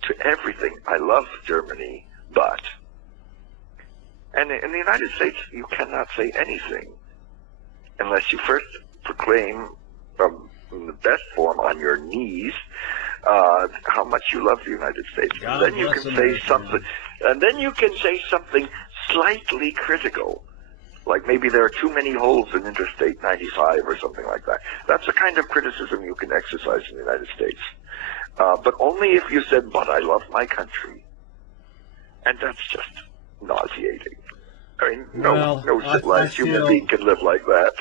to everything, "I love Germany," but. And in the United States, you cannot say anything unless you first proclaim in the best form on your knees how much you love the United States. And then you can say something, and then you can say something slightly critical. Like maybe there are too many holes in Interstate 95 or something like that. That's the kind of criticism you can exercise in the United States. But only if you said, "But I love my country." And that's just nauseating. I mean, no civilized human being can live like that.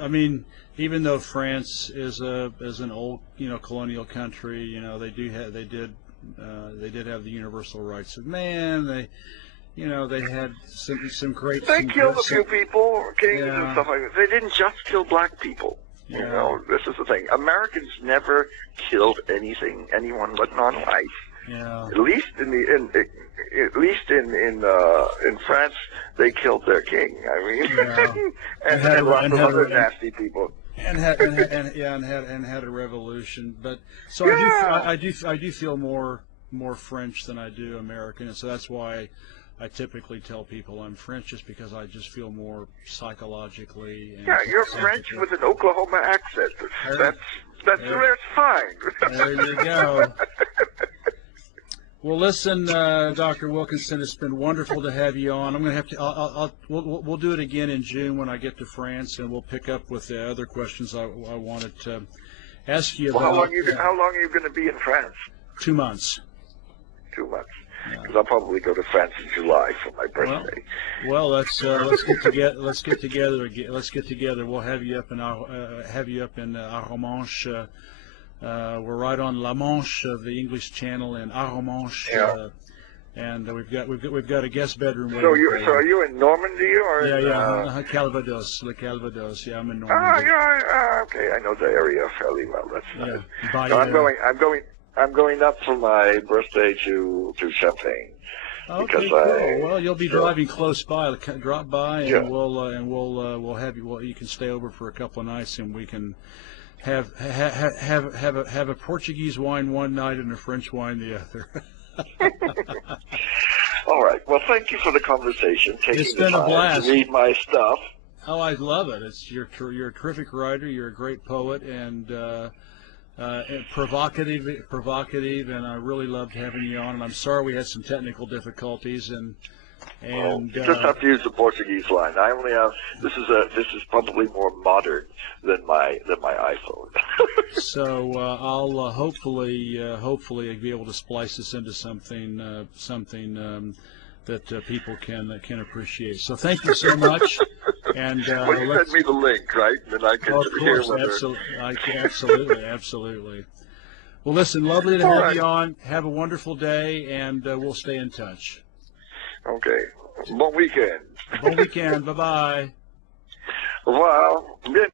I mean, even though France is an old, colonial country, they did have the universal rights of man. They had some great. They killed a few people, kings and stuff like that. They didn't just kill black people. Yeah. This is the thing. Americans never killed anyone but non-white. Yeah. At least at least in France, they killed their king. I mean, and lots of other nasty people. And had a revolution. But so I do feel more French than I do American, and so that's why I typically tell people I'm French, just because I just feel more psychologically. And you're French with an Oklahoma accent. That's fine. There you go. Well, listen, Dr. Wilkinson, it's been wonderful to have you on. I'm going to have to. We'll do it again in June when I get to France, and we'll pick up with the other questions I wanted to ask you about. How long are you going to be in France? 2 months. 2 months. Because I'll probably go to France in July for my birthday. Well, let's get together. Let's get together again. Let's get together. We'll have you up in Arromanches. We're right on La Manche of the English Channel in Arromanches, and we've got a guest bedroom. So are you in Normandy or? Calvados, Le Calvados. Yeah, I'm in Normandy. Okay, I know the area fairly well. That's nice. Yeah. So I'm going up for my birthday to Champagne. Okay, cool. Well, you'll be driving close by. Drop by, and we'll have you. Well, you can stay over for a couple of nights, and we can have a Portuguese wine one night and a French wine the other. All right. Well, thank you for the conversation. It's been a blast. To read my stuff. Oh, I love it. You're a terrific writer. You're a great poet, and provocative, and I really loved having you on. And I'm sorry we had some technical difficulties, and you just have to use the Portuguese line. I only have this is probably more modern than my iPhone. So I'll hopefully be able to splice this into something that people can appreciate. So thank you so much. And you send me the link, right? Then I can hear whether. Absolutely. Well, listen, lovely to have you on. Have a wonderful day, and we'll stay in touch. Okay. Bon weekend. Bon weekend. Bye-bye. Well,